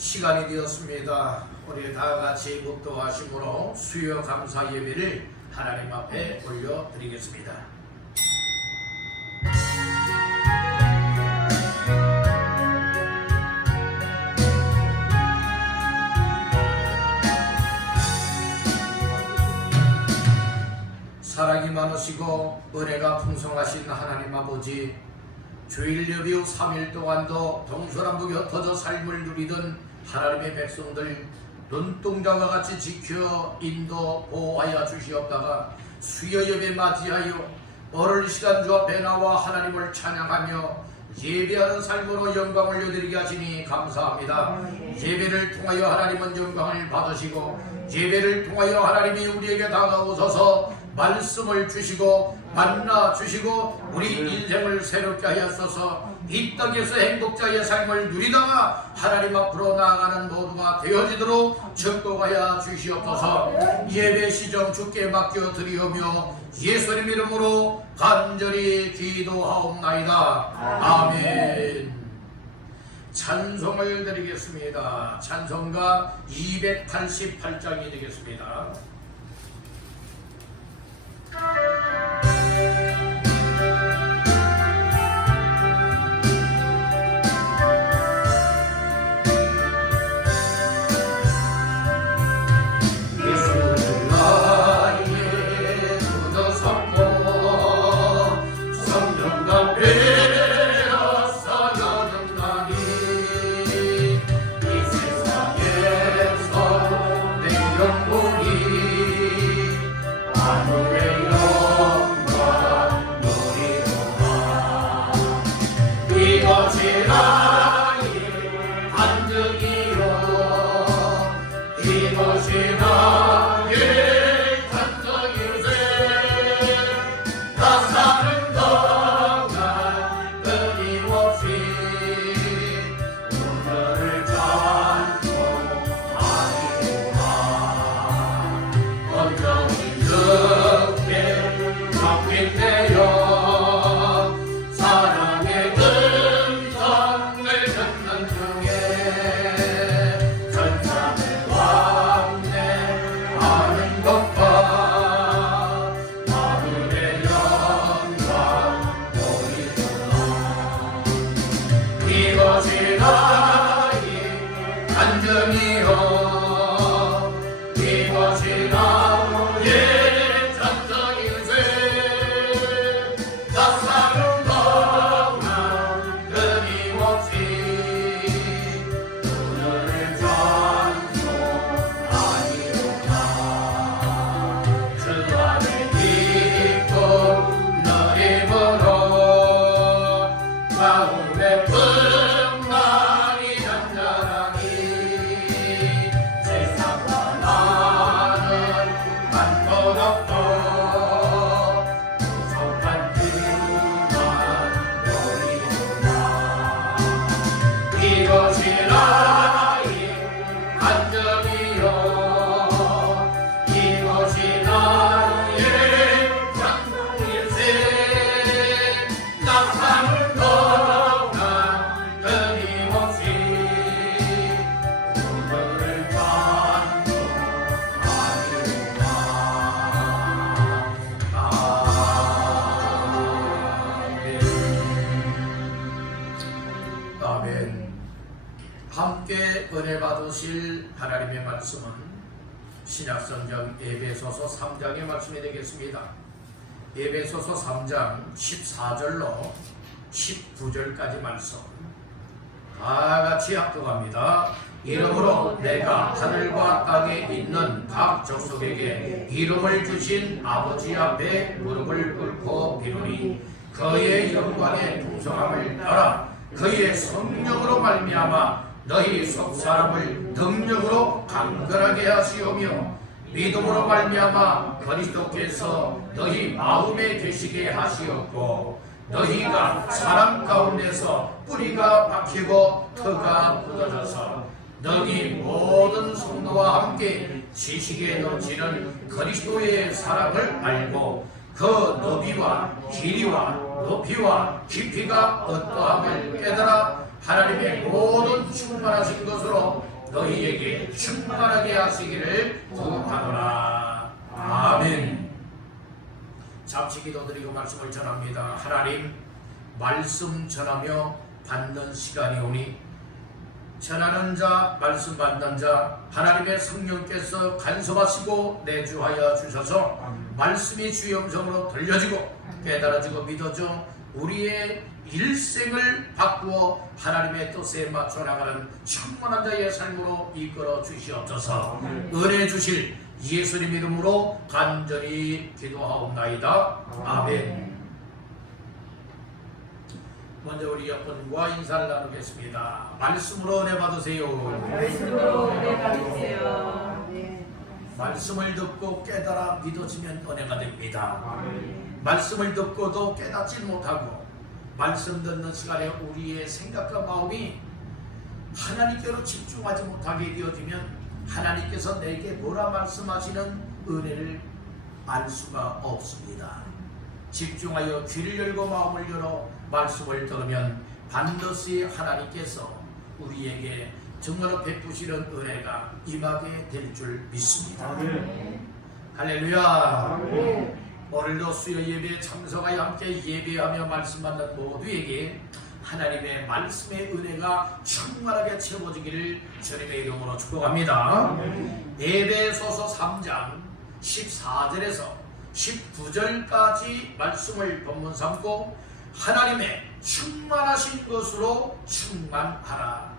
시간이 되었습니다. 우리 다같이 묵도하심으로 수요 감사 예배를 하나님 앞에 올려드리겠습니다. 사랑이 많으시고 은혜가 풍성하신 하나님 아버지, 주일 예배 후 3일 동안도 동서남북 흩어져 삶을 누리던 하나님의 백성들 눈동자와 같이 지켜 인도 보호하여 주시옵다가 수요 예배 맞이하여 오늘 이 시간 주 앞에 나와 하나님을 찬양하며 예배하는 삶으로 영광을 올려드리게 하시니 감사합니다. 예배를 통하여 하나님은 영광을 받으시고 예배를 통하여 하나님이 우리에게 다가오셔서 말씀을 주시고 만나 주시고 우리 인생을 새롭게 하였소서. 이 땅에서 행복자의 삶을 누리다가 하나님 앞으로 나아가는 모두가 되어지도록 축복하여 주시옵소서. 예배 시정 주께 맡겨 드리오며 예수님 이름으로 간절히 기도하옵나이다. 아멘. 찬송을 드리겠습니다. 찬송가 288장이 되겠습니다. 은혜 받으실 하나님의 말씀은 신약성경 에베소서 3장의 말씀이 되겠습니다. 에베소서 3장 14절로 19절까지 말씀 다같이 합독합니다. 이러므로 내가 하늘과 땅에 있는 각 족속에게 이름을 주신 아버지 앞에 무릎을 꿇고 비노니 그의 영광의 풍성함을 따라 그의 성령으로 말미암아 너희 속사람을 능력으로 강건하게 하시오며 믿음으로 말미암아 그리스도께서 너희 마음에 계시게 하시었고 너희가 사람 가운데서 뿌리가 박히고 터가 굳어져서 너희 모든 성도와 함께 지식에 넘치는 그리스도의 사랑을 알고 그 너비와 길이와 높이와 깊이가 어떠함을 깨달아 하나님의 모든 충만하신 것으로 너희에게 충만하게 하시기를 구하노라. 아멘. 잠시 기도드리고 말씀을 전합니다. 하나님, 말씀 전하며 받는 시간이 오니 전하는 자, 말씀 받는 자, 하나님의 성령께서 간섭하시고 내주하여 주셔서 말씀이 주의 음성으로 들려지고 깨달아지고 믿어져 우리의 일생을 바꾸어 하나님의 뜻에 맞춰 나가는 충만한 자의 삶으로 이끌어 주시옵소서. 은혜 주실 예수님 이름으로 간절히 기도하옵나이다. 아멘. 먼저 우리 여러분과 인사를 나누겠습니다. 말씀으로 은혜 받으세요. 말씀으로 은혜 받으세요. 말씀을 듣고 깨달아 믿어지면 은혜가 됩니다. 말씀을 듣고도 깨닫지 못하고 말씀 듣는 시간에 우리의 생각과 마음이 하나님께로 집중하지 못하게 되어지면 하나님께서 내게 뭐라 말씀하시는 은혜를 알 수가 없습니다. 집중하여 귀를 열고 마음을 열어 말씀을 들으면 반드시 하나님께서 우리에게 정말로 베푸시는 은혜가 임하게 될 줄 믿습니다. 할렐루야. 오늘도 수요 예배에 참석하여 함께 예배하며 말씀 받는 모두에게 하나님의 말씀의 은혜가 충만하게 채워지기를 주님의 이름으로 축복합니다. 에베소서 3장 14절에서 19절까지 말씀을 본문 삼고 하나님의 충만하신 것으로 충만하라.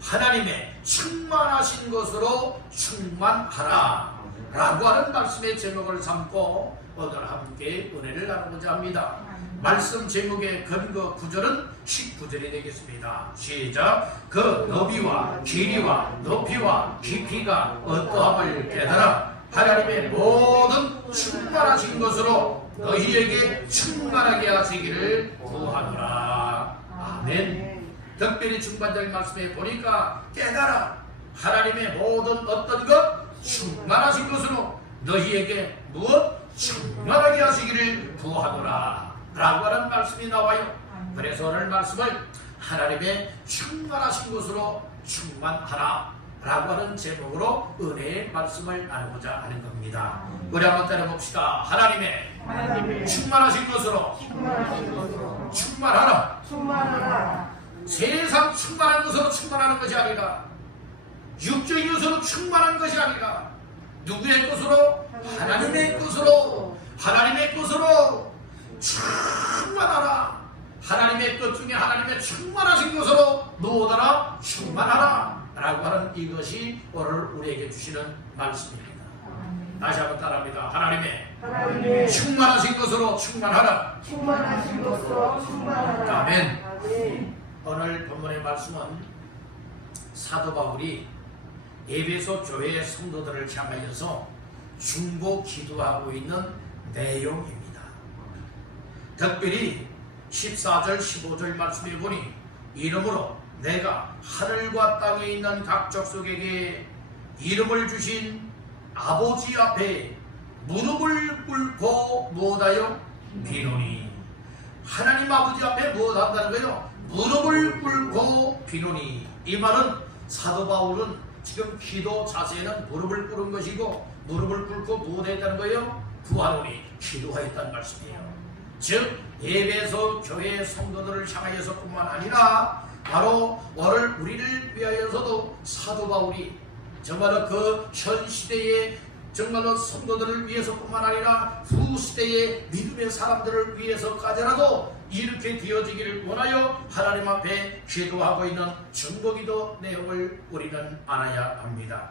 하나님의 충만하신 것으로 충만하라 라고 하는 말씀의 제목을 삼고 오늘 함께 은혜를 나누고자 합니다. 말씀 제목의 근거 구절은 19절이 되겠습니다. 시작. 그 너비와 길이와 높이와 깊이가 어떠함을 깨달아 하나님의 모든 충만하신 것으로 너희에게 충만하게 하시기를 구하노라. 아멘. 특별히 중반적인 말씀에 보니까 깨달아 하나님의 모든 어떤 것 충만하신 것으로 너희에게 무엇 충만하게 하시기를 구하노라 라고 하는 말씀이 나와요. 그래서 오늘 말씀을 하나님의 충만하신 것으로 충만하라 라고 하는 제목으로 은혜의 말씀을 나누고자 하는 겁니다. 우리 한번 따라봅시다. 하나님의 충만하신 것으로 충만하라. 세상 충만한 것으로 충만하는 것이 아니라 육적인 것으로 충만한 것이 아니라 누구의 것으로? 하나님의 것으로 충만하라. 하나님의 것 중에 하나님의 충만하신 것으로 누구더라? 충만하라 라고 하는 이것이 오늘 우리에게 주시는 말씀입니다. 다시 한번 따라합니다. 하나님의 충만하신 것으로 충만하라. 아멘. 오늘 본문의 말씀은 사도 바울이 에베소 교회의 성도들을 향하여서 중보 기도하고 있는 내용입니다. 특별히 14절 15절 말씀에 보니 이러므로 내가 하늘과 땅에 있는 각 족속에게 이름을 주신 아버지 앞에 무릎을 꿇고 무엇하여 비노니. 하나님 아버지 앞에 무엇 한다는 거예요? 무릎을 꿇고 비노니. 이 말은 사도 바울은 지금 기도 자세는 무릎을 꿇은 것이고 무릎을 꿇고 무엇 했다는 거예요? 구하노니 기도하였다는 말씀이에요. 즉 에베소 교회 성도들을 향하여서 뿐만 아니라 바로 오늘 우리를 위하여서도 사도 바울이 정말로 그 현 시대의 정말로 성도들을 위해서뿐만 아니라 후 시대의 믿음의 사람들을 위해서까지라도 이렇게 되어지기를 원하여 하나님 앞에 기도하고 있는 중보기도 내용을 우리는 알아야 합니다.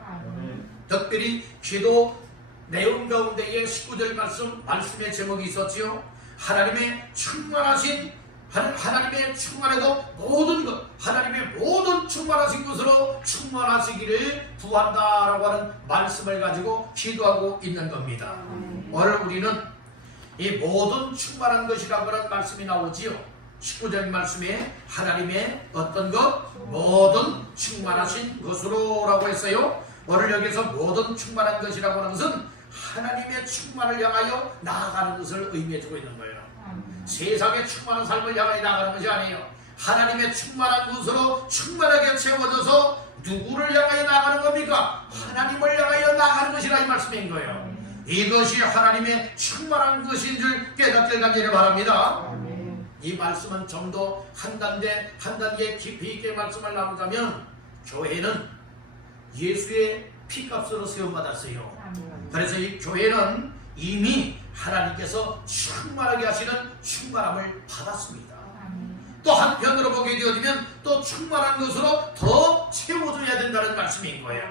특별히 기도 내용 가운데에 19절 말씀의 제목이 있었지요. 하나님의 충만하신 하나님의 충만해도 모든 것 하나님의 모든 충만하신 것으로 충만하시기를 구한다라고 하는 말씀을 가지고 기도하고 있는 겁니다. 오늘 우리는 이 모든 충만한 것이라고 하는 말씀이 나오지요. 19절 말씀에 하나님의 어떤 것 모든 충만하신 것으로 라고 했어요. 오늘 여기서 모든 충만한 것이라고 하는 것은 하나님의 충만을 향하여 나아가는 것을 의미해주고 있는 거예요. 세상의 충만한 삶을 향하여 나가는 것이 아니에요. 하나님의 충만한 것으로 충만하게 채워져서 누구를 향하여 나가는 겁니까? 하나님을 향하여 나가는 것이라 이 말씀인 거예요. 이것이 하나님의 충만한 것인 줄 깨닫길 간절히 바랍니다. 이 말씀은 좀 더 한 단계 깊이 있게 말씀을 나누자면, 교회는 예수의 피값으로 세움받았어요. 그래서 이 교회는 이미 하나님께서 충만하게 하시는 충만함을 받았습니다. 또 한편으로 보게 되어지면 또 충만한 것으로 더 채워줘야 된다는 말씀인 거예요.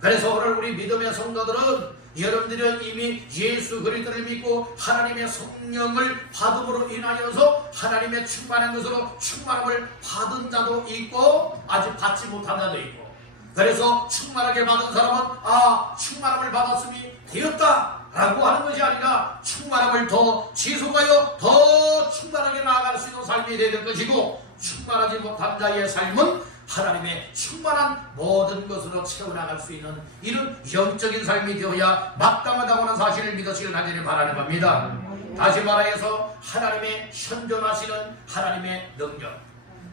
그래서 오늘 우리 믿음의 성도들은, 여러분들은 이미 예수 그리스도를 믿고 하나님의 성령을 받음으로 인하여서 하나님의 충만한 것으로 충만함을 받은 자도 있고 아직 받지 못한 자도 있고, 그래서 충만하게 받은 사람은 충만함을 받았음이 되었다 라고 하는 것이 아니라, 충만함을 더 지속하여 더 충만하게 나아갈 수 있는 삶이 되는 것이고, 충만하지 못한 자의 삶은 하나님의 충만한 모든 것으로 채워나갈 수 있는 이런 영적인 삶이 되어야 마땅하다고 하는 사실을 믿으시길 간절히 바라는 겁니다. 다시 말해서 하나님의 현존하시는 하나님의 능력,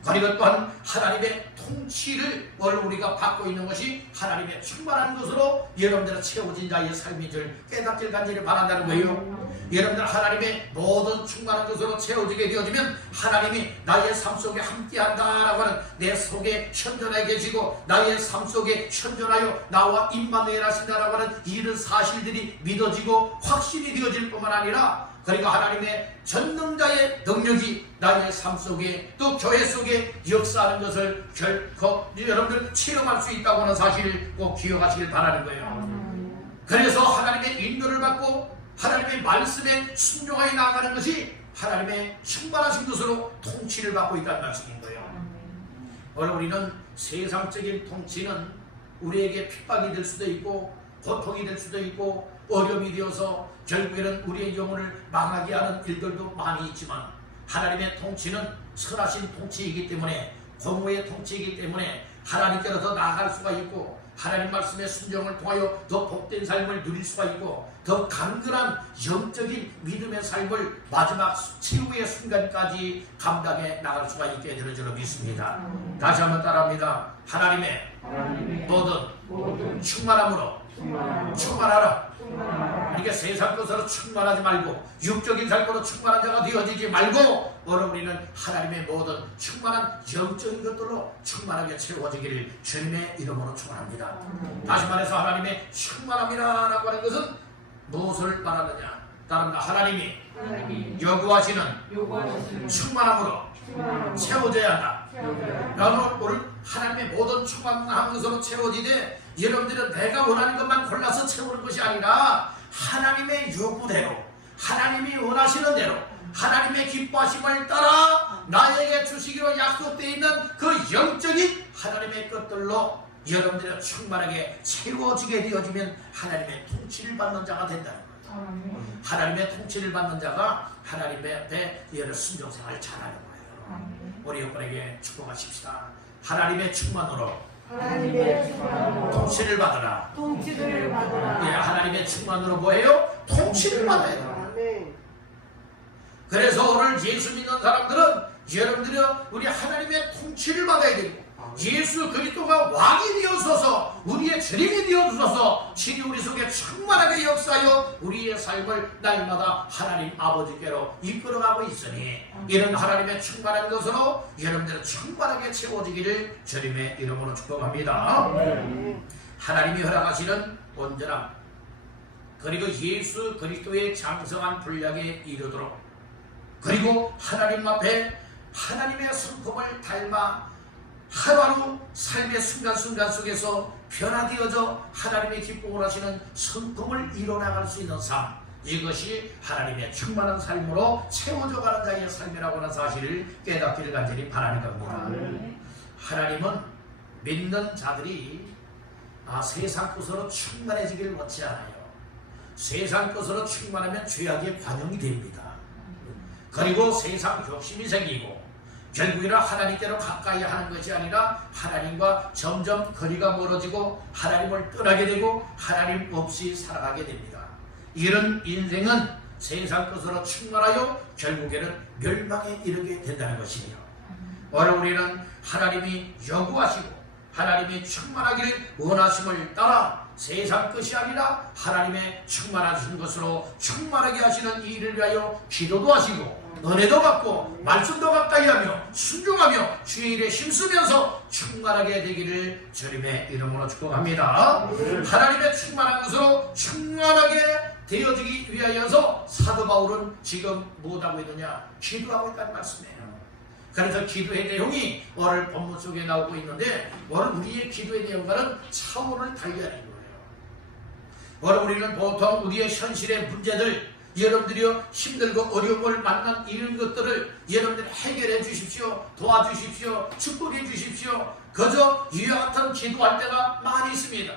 그리고 또한 하나님의 통치를 오늘 우리가 받고 있는 것이 하나님의 충만한 것으로 여러분들은 채워진 자의 삶인 줄 깨닫길 간절히 바란다는 거예요. 여러분들 하나님의 모든 충만한 것으로 채워지게 되어지면 하나님이 나의 삶 속에 함께한다라고 하는, 내 속에 현존하여 계시고 나의 삶 속에 현존하여 나와 임마누엘 하신다라고 하는 이런 사실들이 믿어지고 확신이 되어질 뿐만 아니라, 그리고 하나님의 전능자의 능력이 나의 삶 속에 또 교회 속에 역사하는 것을 결코 여러분들 체험할 수 있다고 하는 사실을 꼭 기억하시길 바라는 거예요. 그래서 하나님의 인도를 받고 하나님의 말씀에 순종하여 나아가는 것이 하나님의 충만하신 것으로 통치를 받고 있다는 말씀인 거예요. 오늘 우리는 세상적인 통치는 우리에게 핍박이 될 수도 있고 고통이 될 수도 있고 어려움이 되어서 결국에는 우리의 영혼을 망하게 하는 일들도 많이 있지만, 하나님의 통치는 선하신 통치이기 때문에, 공의의 통치이기 때문에 하나님께로 더 나아갈 수가 있고, 하나님 말씀의 순종을 통하여 더 복된 삶을 누릴 수가 있고, 더 강건한 영적인 믿음의 삶을 마지막 최후의 순간까지 감당해 나갈 수가 있게 되는 줄로 믿습니다. 다시 한번 따라합니다. 하나님의 모든 충만함으로 충만하라. 그러니까 세상 것으로 충만하지 말고 육적인 삶으로 충만한 자가 되어지지 말고, 오늘 우리는 하나님의 모든 충만한 영적인 것들로 충만하게 채워지기를 주님의 이름으로 축원합니다. 다시 말해서 하나님의 충만함이라고 하는 것은 무엇을 말하느냐? 따릅니다. 하나님이 요구하시는 충만함으로 채워져야 한다. 여러분, 오늘 하나님의 모든 충만한 것으로 채워지되, 여러분들은 내가 원하는 것만 골라서 채우는 것이 아니라 하나님의 요구대로, 하나님이 원하시는 대로, 하나님의 기뻐하심을 따라 나에게 주시기로 약속되어 있는 그 영적인 하나님의 것들로 여러분들이 충만하게 채워지게 되어지면 하나님의 통치를 받는 자가 된다는 거예요. 하나님의 통치를 받는 자가 하나님의 앞에 여러 순종생활을 잘하는 거예요. 우리 여러분에게 축복하십시다. 하나님의 충만으로 통치를 받으라. 예, 하나님의 충만으로 뭐예요? 통치를 받아야 돼요. 그래서 오늘 예수 믿는 사람들은 여러분들이 우리 하나님의 통치를 받아야 되고, 예수 그리스도가 왕이 되어서서 우리의 주님이 되어주셔서 신이 우리 속에 충만하게 역사하여 우리의 삶을 날마다 하나님 아버지께로 이끌어가고 있으니, 이런 하나님의 충만한 것으로 여러분들은 충만하게 채워지기를 주님의 이름으로 축복합니다. 하나님이 허락하시는 온전함, 그리고 예수 그리스도의 장성한 분량에 이르도록, 그리고 하나님 앞에 하나님의 성품을 닮아 하루하루 삶의 순간순간 속에서 변화되어져 하나님의 기쁨을 하시는 성품을 이뤄나갈 수 있는 삶, 이것이 하나님의 충만한 삶으로 채워져가는 자의 삶이라고 하는 사실을 깨닫기를 간절히 바라는 겁니다. 하나님은 믿는 자들이 세상 것으로 충만해지기를 원치 않아요. 세상 것으로 충만하면 죄악의 관용이 됩니다. 그리고 세상 욕심이 생기고, 결국에는 하나님께로 가까이 하는 것이 아니라 하나님과 점점 거리가 멀어지고 하나님을 떠나게 되고 하나님 없이 살아가게 됩니다. 이런 인생은 세상 것으로 충만하여 결국에는 멸망에 이르게 된다는 것이에요. 오늘 우리는 하나님이 요구하시고 하나님이 충만하기를 원하심을 따라 세상 것이 아니라 하나님의 충만하신 것으로 충만하게 하시는 이 일을 위하여 기도도 하시고 은혜도 받고 말씀도 가까이 하며 순종하며 주의 일에 힘쓰면서 충만하게 되기를 주님의 이름으로 축복합니다. 하나님의 충만한 것으로 충만하게 되어지기 위하여서 사도 바울은 지금 무엇하고 있느냐? 기도하고 있다는 말씀이에요. 그래서 기도의 내용이 오늘 본문 속에 나오고 있는데 오늘 우리의 기도의 내용과는 차원을 달리하는 거예요. 오늘 우리는 보통 우리의 현실의 문제들, 여러분들이 힘들고 어려움을 만난 이런 것들을 여러분들이 해결해 주십시오, 도와주십시오, 축복해 주십시오, 그저 이와 같은 기도할 때가 많이 있습니다.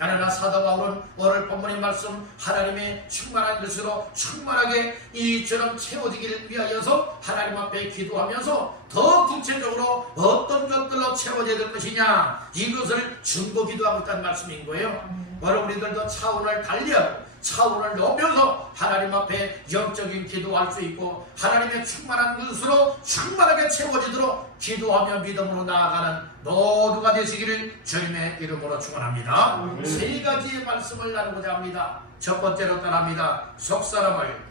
그러나 사도 바울은 오늘 본문의 말씀 하나님의 충만한 것으로 충만하게 이처럼 채워지기를 위하여서 하나님 앞에 기도하면서 더 구체적으로 어떤 것들로 채워져야 될 것이냐 이것을 증거 기도하고 있다는 말씀인 거예요. 오늘 우리들도 차원을 달리하고 차원을 높여서 하나님 앞에 영적인 기도할 수 있고 하나님의 충만한 것으로 충만하게 채워지도록 기도하며 믿음으로 나아가는 모두가 되시기를 주님의 이름으로 축원합니다. 세 가지의 말씀을 나누고자 합니다. 첫 번째로 따라합니다. 속사람을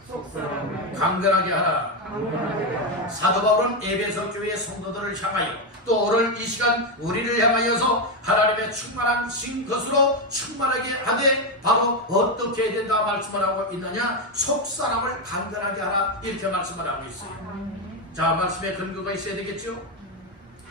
강건하게 하라. 사도 바울은 에베소 교회 성도들을 향하여 또 오늘 이 시간 우리를 향하여서 하나님의 충만한 것으로 충만하게 하되 바로 어떻게 해야 된다 말씀을 하고 있느냐? 속사람을 강건하게 하라 이렇게 말씀을 하고 있어요. 자, 말씀의 근거가 있어야 되겠죠?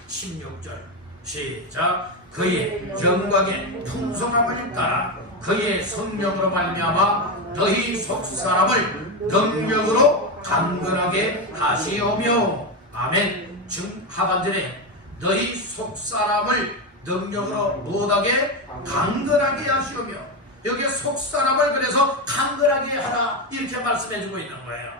16절 시작. 그의 영광의 풍성함을 따라 그의 성령으로 말미암아 너희 속사람을 능력으로 강건하게 하시오며. 아멘. 하반절에 너희 속사람을 능력으로 못하게 강건하게 하시오며, 여기에 속사람을 그래서 강건하게 하라 이렇게 말씀해주고 있는 거예요.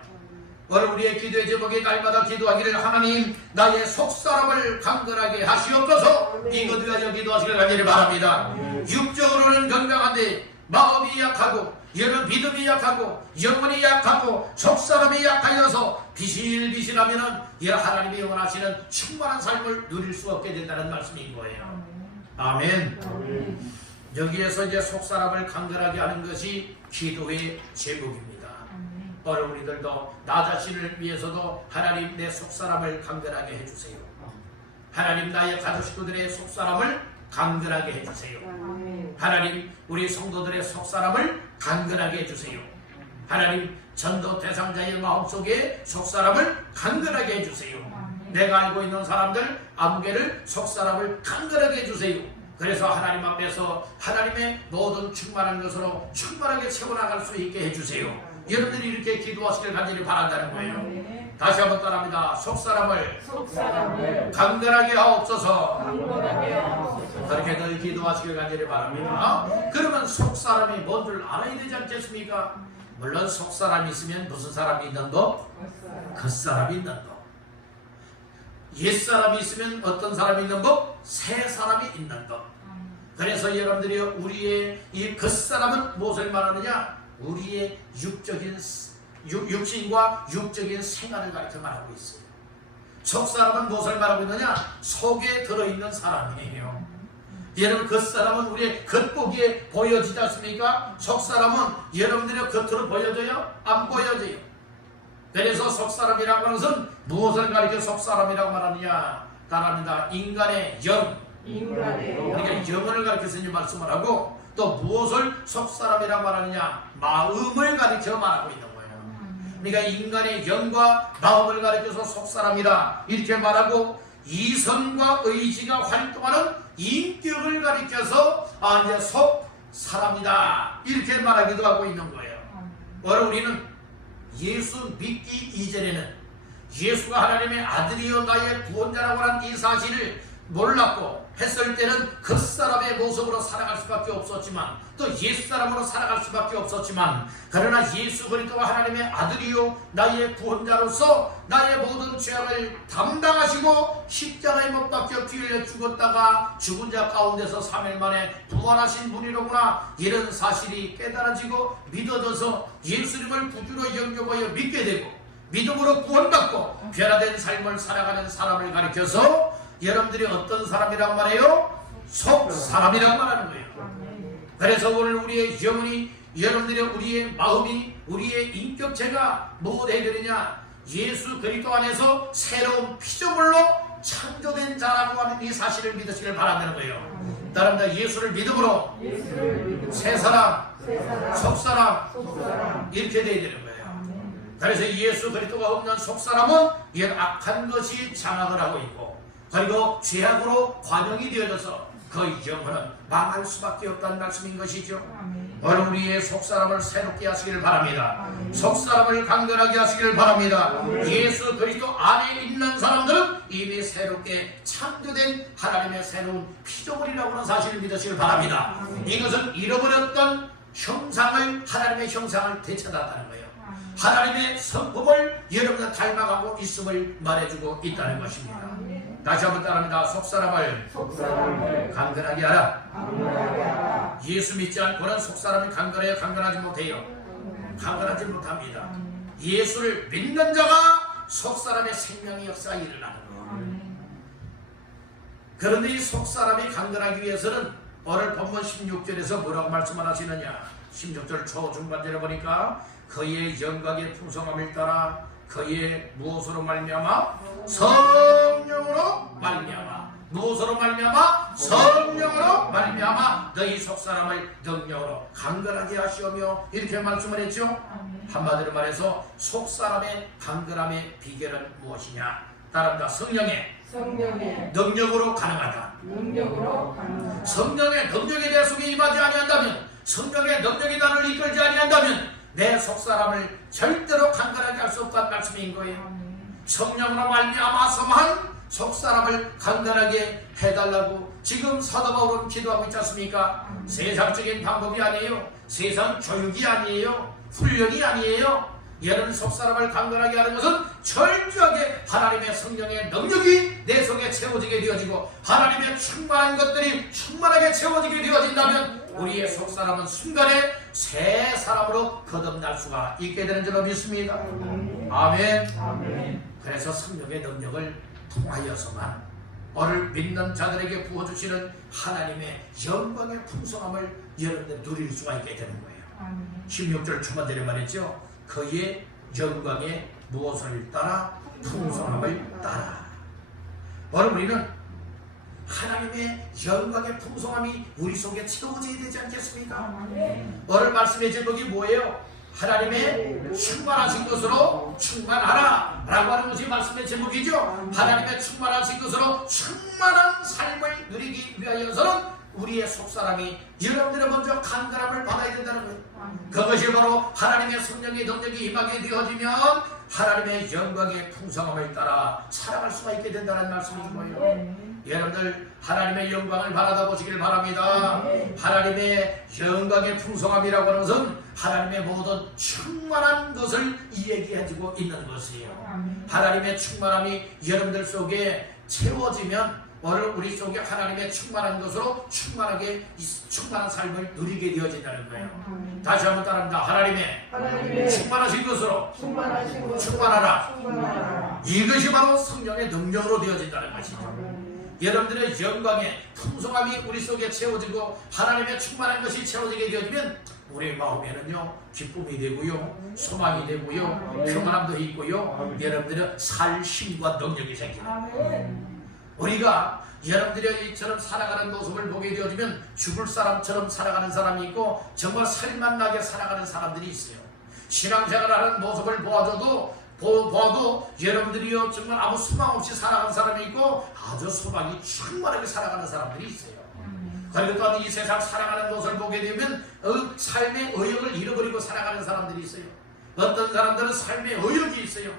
오늘 우리의 기도의 제목이 날마다 기도하기를 하나님 나의 속사람을 강건하게 하시옵소서 이것 위하여 기도하시길 간절히 바랍니다. 육적으로는 건강한데 마음이 약하고 여러 믿음이 약하고 영혼이 약하고 속사람이 약하여서 비실비실하면은 이 하나님이 원하시는 충만한 삶을 누릴 수 없게 된다는 말씀인 거예요. 아멘. 여기에서 이제 속사람을 강건하게 하는 것이 기도의 제목입니다. 오늘 우리들도 나 자신을 위해서도 하나님 내 속사람을 강건하게 해주세요. 하나님 나의 가족 식구들의 속사람을 강건하게 해주세요. 하나님 우리 성도들의 속사람을 강건하게 해주세요. 하나님 전도 대상자의 마음속에 속사람을 강건하게 해주세요. 내가 알고 있는 사람들 아무개를 속사람을 강건하게 해주세요. 그래서 하나님 앞에서 하나님의 모든 충만한 것으로 충만하게 채워나갈 수 있게 해주세요. 여러분들이 이렇게 기도하시길 간절히 바란다는 거예요. 다시 한번 따라합니다. 속사람을 강건하게 하옵소서. 그렇게 늘 기도하시길 간절히 바랍니다. 그러면 속사람이 뭔 줄 알아야 되지 않겠습니까? 물론 속사람이 있으면 무슨 사람이 있는 거? 겉사람이 있는 거. 옛사람이 있으면 어떤 사람이 있는 거? 새 사람이 있는 거. 그래서 여러분들이 우리의 이 겉사람은 무엇을 말하느냐? 우리의 육신과 육적인 생활을 가르쳐 말하고 있어요. 속사람은 무엇을 말하고 있느냐? 속에 들어있는 사람이에요. 여러분 겉사람은 우리의 겉보기에 보여지지 않습니까? 속사람은 여러분들의 겉으로 보여져요? 안 보여져요. 그래서 속사람이라고 하는 것은 무엇을 가리켜 속사람이라고 말하느냐? 따라합니다. 인간의 영, 그러니까 영을 가리켜서 이제 말씀을 하고 또 무엇을 속사람이라고 말하느냐? 마음을 가리켜 말하고 있는 거예요. 그러니까 인간의 영과 마음을 가리켜서 속사람이라 이렇게 말하고 이성과 의지가 활동하는 인격을 가리켜서 이제 속사람이다 이렇게 말하기도 하고 있는 거예요. 오늘 우리는 예수 믿기 이전에는 예수가 하나님의 아들이요 나의 구원자라고 하는 이 사실을 몰랐고 했을 때는 겉사람의 모습으로 살아갈 수밖에 없었지만 또 옛사람으로 살아갈 수밖에 없었지만 그러나 예수 그리스도가 하나님의 아들이요 나의 구원자로서 나의 모든 죄악을 담당하시고 십자가에 못 박혀 피 흘려 죽었다가 죽은 자 가운데서 3일 만에 부활하신 분이로구나 이런 사실이 깨달아지고 믿어져서 예수님을 구주로 영접하여 믿게 되고 믿음으로 구원받고 변화된 삶을 살아가는 사람을 가리켜서 여러분들이 어떤 사람이란 말이에요? 속 사람이라고 말하는 거예요. 그래서 오늘 우리의 영혼이, 여러분들의 우리의 마음이, 우리의 인격체가 무엇 해야 되느냐? 예수 그리스도 안에서 새로운 피조물로 창조된 자라고 하는 이 사실을 믿으시길 바란다는 거예요. 따릅니다. 예수를 믿음으로 새 사람, 속 사람 이렇게 돼야 되는 거예요. 그래서 예수 그리스도가 없는 속 사람은 이런 악한 것이 장악을 하고 있고, 그리고 죄악으로 관영이 되어져서 그 영혼은 망할 수밖에 없다는 말씀인 것이죠. 오늘 우리의 속사람을 새롭게 하시기를 바랍니다. 속사람을 강건하게 하시기를 바랍니다. 예수 그리스도 안에 있는 사람들은 이미 새롭게 창조된 하나님의 새로운 피조물이라고 하는 사실을 믿으시길 바랍니다. 이것은 잃어버렸던 형상을, 하나님의 형상을 되찾았다는 거예요. 하나님의 성품을 여러분들 닮아가고 있음을 말해주고 있다는 것입니다. 다시 한번 따라합니다. 속사람을 강건하게 하라. 예수 믿지 않고는 속사람이 강건하지 못해요. 강건하지 못합니다. 예수를 믿는 자가 속사람의 생명의 역사가 일어나는 거예요. 그런데 이 속사람이 강건하기 위해서는 오늘 본문 16절에서 뭐라고 말씀을 하시느냐? 16절 초중반절에 보니까 그의 영광의 풍성함을 따라 그의 무엇으로 말미암아? 성령으로 말미암아. 무엇으로 말미암아? 성령으로 말미암아 너희 속사람을 능력으로 강건하게 하시오며 이렇게 말씀을 했죠. 한마디로 말해서 속사람의 강건함의 비결은 무엇이냐? 따릅니다. 성령의 능력으로 가능하다. 성령의 능력이 내 속에 임하지 아니한다면, 성령의 능력이 나를 이끌지 아니한다면 내 속사람을 절대로 강건하게 할 수 없다는 말씀인 거예요. 성령으로 말미암아서만 속사람을 강건하게 해달라고 지금 사도 바울은 기도하고 있지 않습니까? 세상적인 방법이 아니에요. 세상 교육이 아니에요. 훈련이 아니에요. 여러분 속사람을 강건하게 하는 것은 철저하게 하나님의 성령의 능력이 내 속에 채워지게 되어지고, 하나님의 충만한 것들이 충만하게 채워지게 되어진다면 우리의 속사람은 순간에 새 사람으로 거듭날 수가 있게 되는 줄로 믿습니다. 아멘. 그래서 성령의 능력을 통하여서만 오늘 믿는 자들에게 부어주시는 하나님의 영광의 풍성함을 여러분들 누릴 수가 있게 되는 거예요. 16절 초반절에 말했죠. 그의 영광의 무엇을 따라? 풍성함을 따라. 오늘 우리는 하나님의 영광의 풍성함이 우리 속에 채워져야 되지 않겠습니까? 오늘 말씀의 제목이 뭐예요? 하나님의 충만하신 것으로 충만하라 라고 하는 것이 말씀의 제목이죠. 하나님의 충만하신 것으로 충만한 삶을 누리기 위하여서는 우리의 속사람이 여러분들의 먼저 강건함을 받아야 된다는 거예요. 그것이 바로 하나님의 성령의 능력이 임하게 되어지면 하나님의 영광의 풍성함을 따라 살아갈 수가 있게 된다는 말씀인 거예요. 여러분들 하나님의 영광을 바라다 보시길 바랍니다. 하나님의 영광의 풍성함이라고 하는 것은 하나님의 모든 충만한 것을 얘기해주고 있는 것이에요. 하나님의 충만함이 여러분들 속에 채워지면 오늘 우리 속에 하나님의 충만한 것으로 충만한 삶을 누리게 되어진다는 거예요. 다시 한번 따라합니다. 하나님의 충만하신 것으로 충만하라. 이것이 바로 성령의 능력으로 되어진다는 것이죠. 여러분들의 영광의 풍성함이 우리 속에 채워지고 하나님의 충만한 것이 채워지게 되어지면 우리의 마음에는요 기쁨이 되고요, 소망이 되고요, 평안함도 있고요, 여러분들의 살 힘과 능력이 생깁니다. 우리가 여러분들이 이처럼 살아가는 모습을 보게 되어지면 죽을 사람처럼 살아가는 사람이 있고 정말 살만 나게 살아가는 사람들이 있어요. 신앙생활하는 모습을 보아도 여러분들이요 정말 아무 소망 없이 살아가는 사람이 있고 아주 소망이 충만하게 살아가는 사람들이 있어요. 그리고 또한 이 세상 살아가는 모습을 보게 되면 삶의 의욕을 잃어버리고 살아가는 사람들이 있어요. 어떤 사람들은 삶의 의욕이 있어요.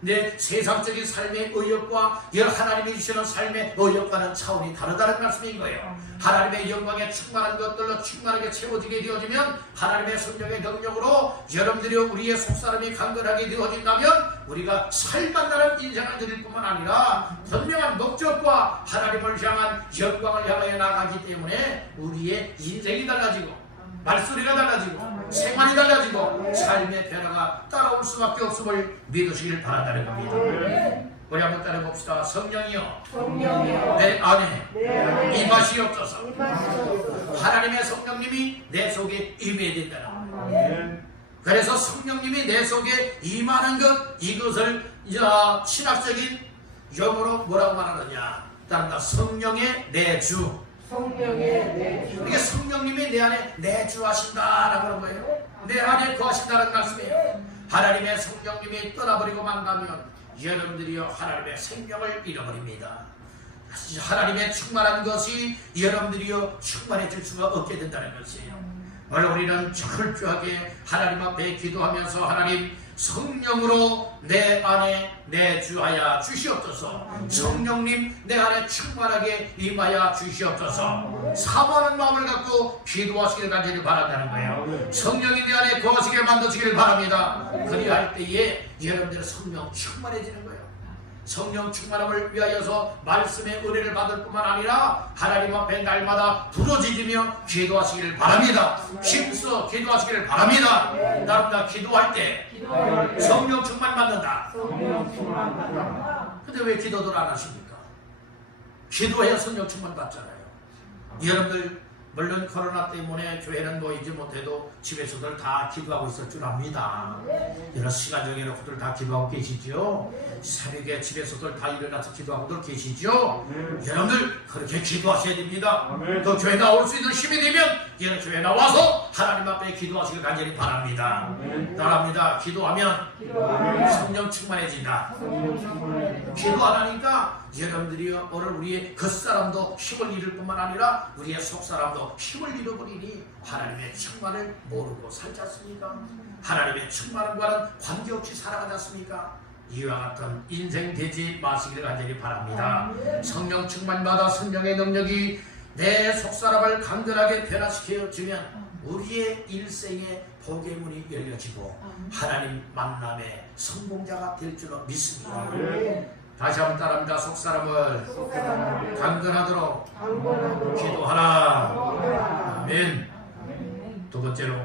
근데 세상적인 삶의 의욕과 하나님이 주시는 삶의 의욕과는 차원이 다르다는 말씀인 거예요. 하나님의 영광에 충만한 것들로 충만하게 채워지게 되어지면 하나님의 성령의 능력으로 여러분들이 우리의 속사람이 강건하게 되어진다면 우리가 살만나는 인생을 누릴 뿐만 아니라 분명한 목적과 하나님을 향한 영광을 향하여 나가기 때문에 우리의 인생이 달라지고 말소리가 달라지고 생활이 달라지고 삶의 변화가 따라올 수밖에 없음을 믿으시길 바란다는 겁니다. 우리 한번 따라봅시다. 성령이여 성령이여 내 안에 내 안에 임하시옵소서. 임하시옵소서. 하나님의 성령님이 내 속에 임해야 된다. 아멘. 그래서 성령님이 내 속에 임하는 것, 이것을 신학적인 용어로 뭐라고 말하느냐? 따른다. 성령의 내주. 성령의 내주. 이게 성령님이 내 안에 내주하신다라고 하는 거예요. 내 안에 거하신다는 말씀이에요. 하나님의 성령님이 떠나버리고 만나면 여러분들이요 하나님의 생명을 잃어버립니다. 하나님의 충만한 것이 여러분들이요 충만해질 수가 없게 된다는 것이에요. 오늘 우리는 철저하게 하나님 앞에 기도하면서 하나님 성령으로 내 안에 내주하여 주시옵소서. 성령님 내 안에 충만하게 임하여 주시옵소서. 사모하는 마음을 갖고 기도하시길 간절히 바란다는 거예요. 성령이 내 안에 거하시게 만드시길 바랍니다. 그리할 때에 여러분들의 성령 충만해지는 거예요. 성령 충만함을 위하여서 말씀의 은혜를 받을 뿐만 아니라 하나님 앞에 날마다 부르짖으며 기도하시길 바랍니다. 힘써 기도하시길 바랍니다. 나름다 기도할 때 성령 충만 받는다. 성령 충만 받는다. 근데 왜 기도들 안 하십니까? 기도해야 성령 충만 받잖아요. 여러분들 물론 코로나 때문에 교회는 모이지 못해도 집에서들 다 기도하고 있을 줄 압니다. 여러 시간적 여러분들 다 기도하고 계시죠? 새벽에 집에서들 다 일어나서 기도하고들 계시죠? 여러분들 그렇게 기도하셔야 됩니다. 또 교회 나올 수 있는 힘이 되면 여러분 교회 나와서 하나님 앞에 기도하시길 간절히 바랍니다. 따라합니다. 기도하면 성령 충만해진다. 기도 안 하니까 여러분들이요 오늘 우리의 겉사람도 힘을 잃을 뿐만 아니라 우리의 속사람도 힘을 잃어버리니 하나님의 충만을 모르고 살지 않습니까? 하나님의 충만함과는 관계없이 살아가지 않습니까? 이와 같은 인생 되지 마시기를 간절히 바랍니다. 성령 충만받아 성령의 능력이 내 속사람을 강건하게 변화시켜 주면 우리의 일생의 복의 문이 열려지고 하나님 만남의 성공자가 될 줄로 믿습니다. 다시 한번 따라합니다. 속사람을 강건하도록 기도하라. 아멘. 두 번째로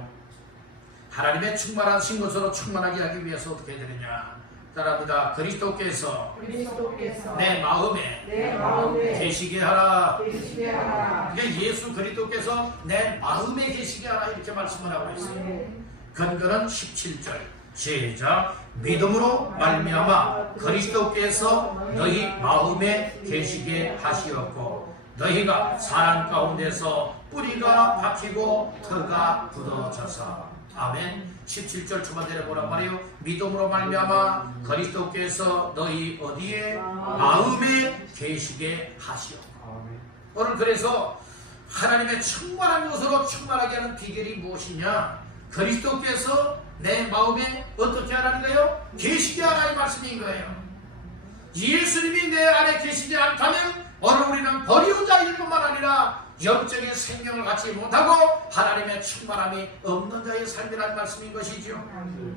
하나님의 충만한 신것으로 충만하게 하기 위해서 어떻게 해야 되느냐? 따라합니다. 그리스도께서 내 마음에 계시게 하라. 이게 예수 그리스도께서 내 마음에 계시게 하라 이렇게 말씀을 하고 있어요. 근거는 17절 시작. 믿음으로 말미암아 그리스도께서 너희 마음에 계시게 하시었고 너희가 사랑 가운데서 뿌리가 박히고 터가 굳어져서 아멘. 17절 초반절에 뭐란 말이에요? 믿음으로 말미암아 그리스도께서 너희 어디에 마음에 계시게 하시었고. 오늘 그래서 하나님의 충만한 것으로 충만하게 하는 비결이 무엇이냐? 그리스도께서 내 마음에 어떻게 하라는 거예요? 계시게 하라는 말씀인 거예요. 예수님이 내 안에 계시지 않다면 오늘 우리는 버리운 자일 뿐만 아니라 영적인 생명을 갖지 못하고 하나님의 충만함이 없는 자의 삶이라는 말씀인 것이죠.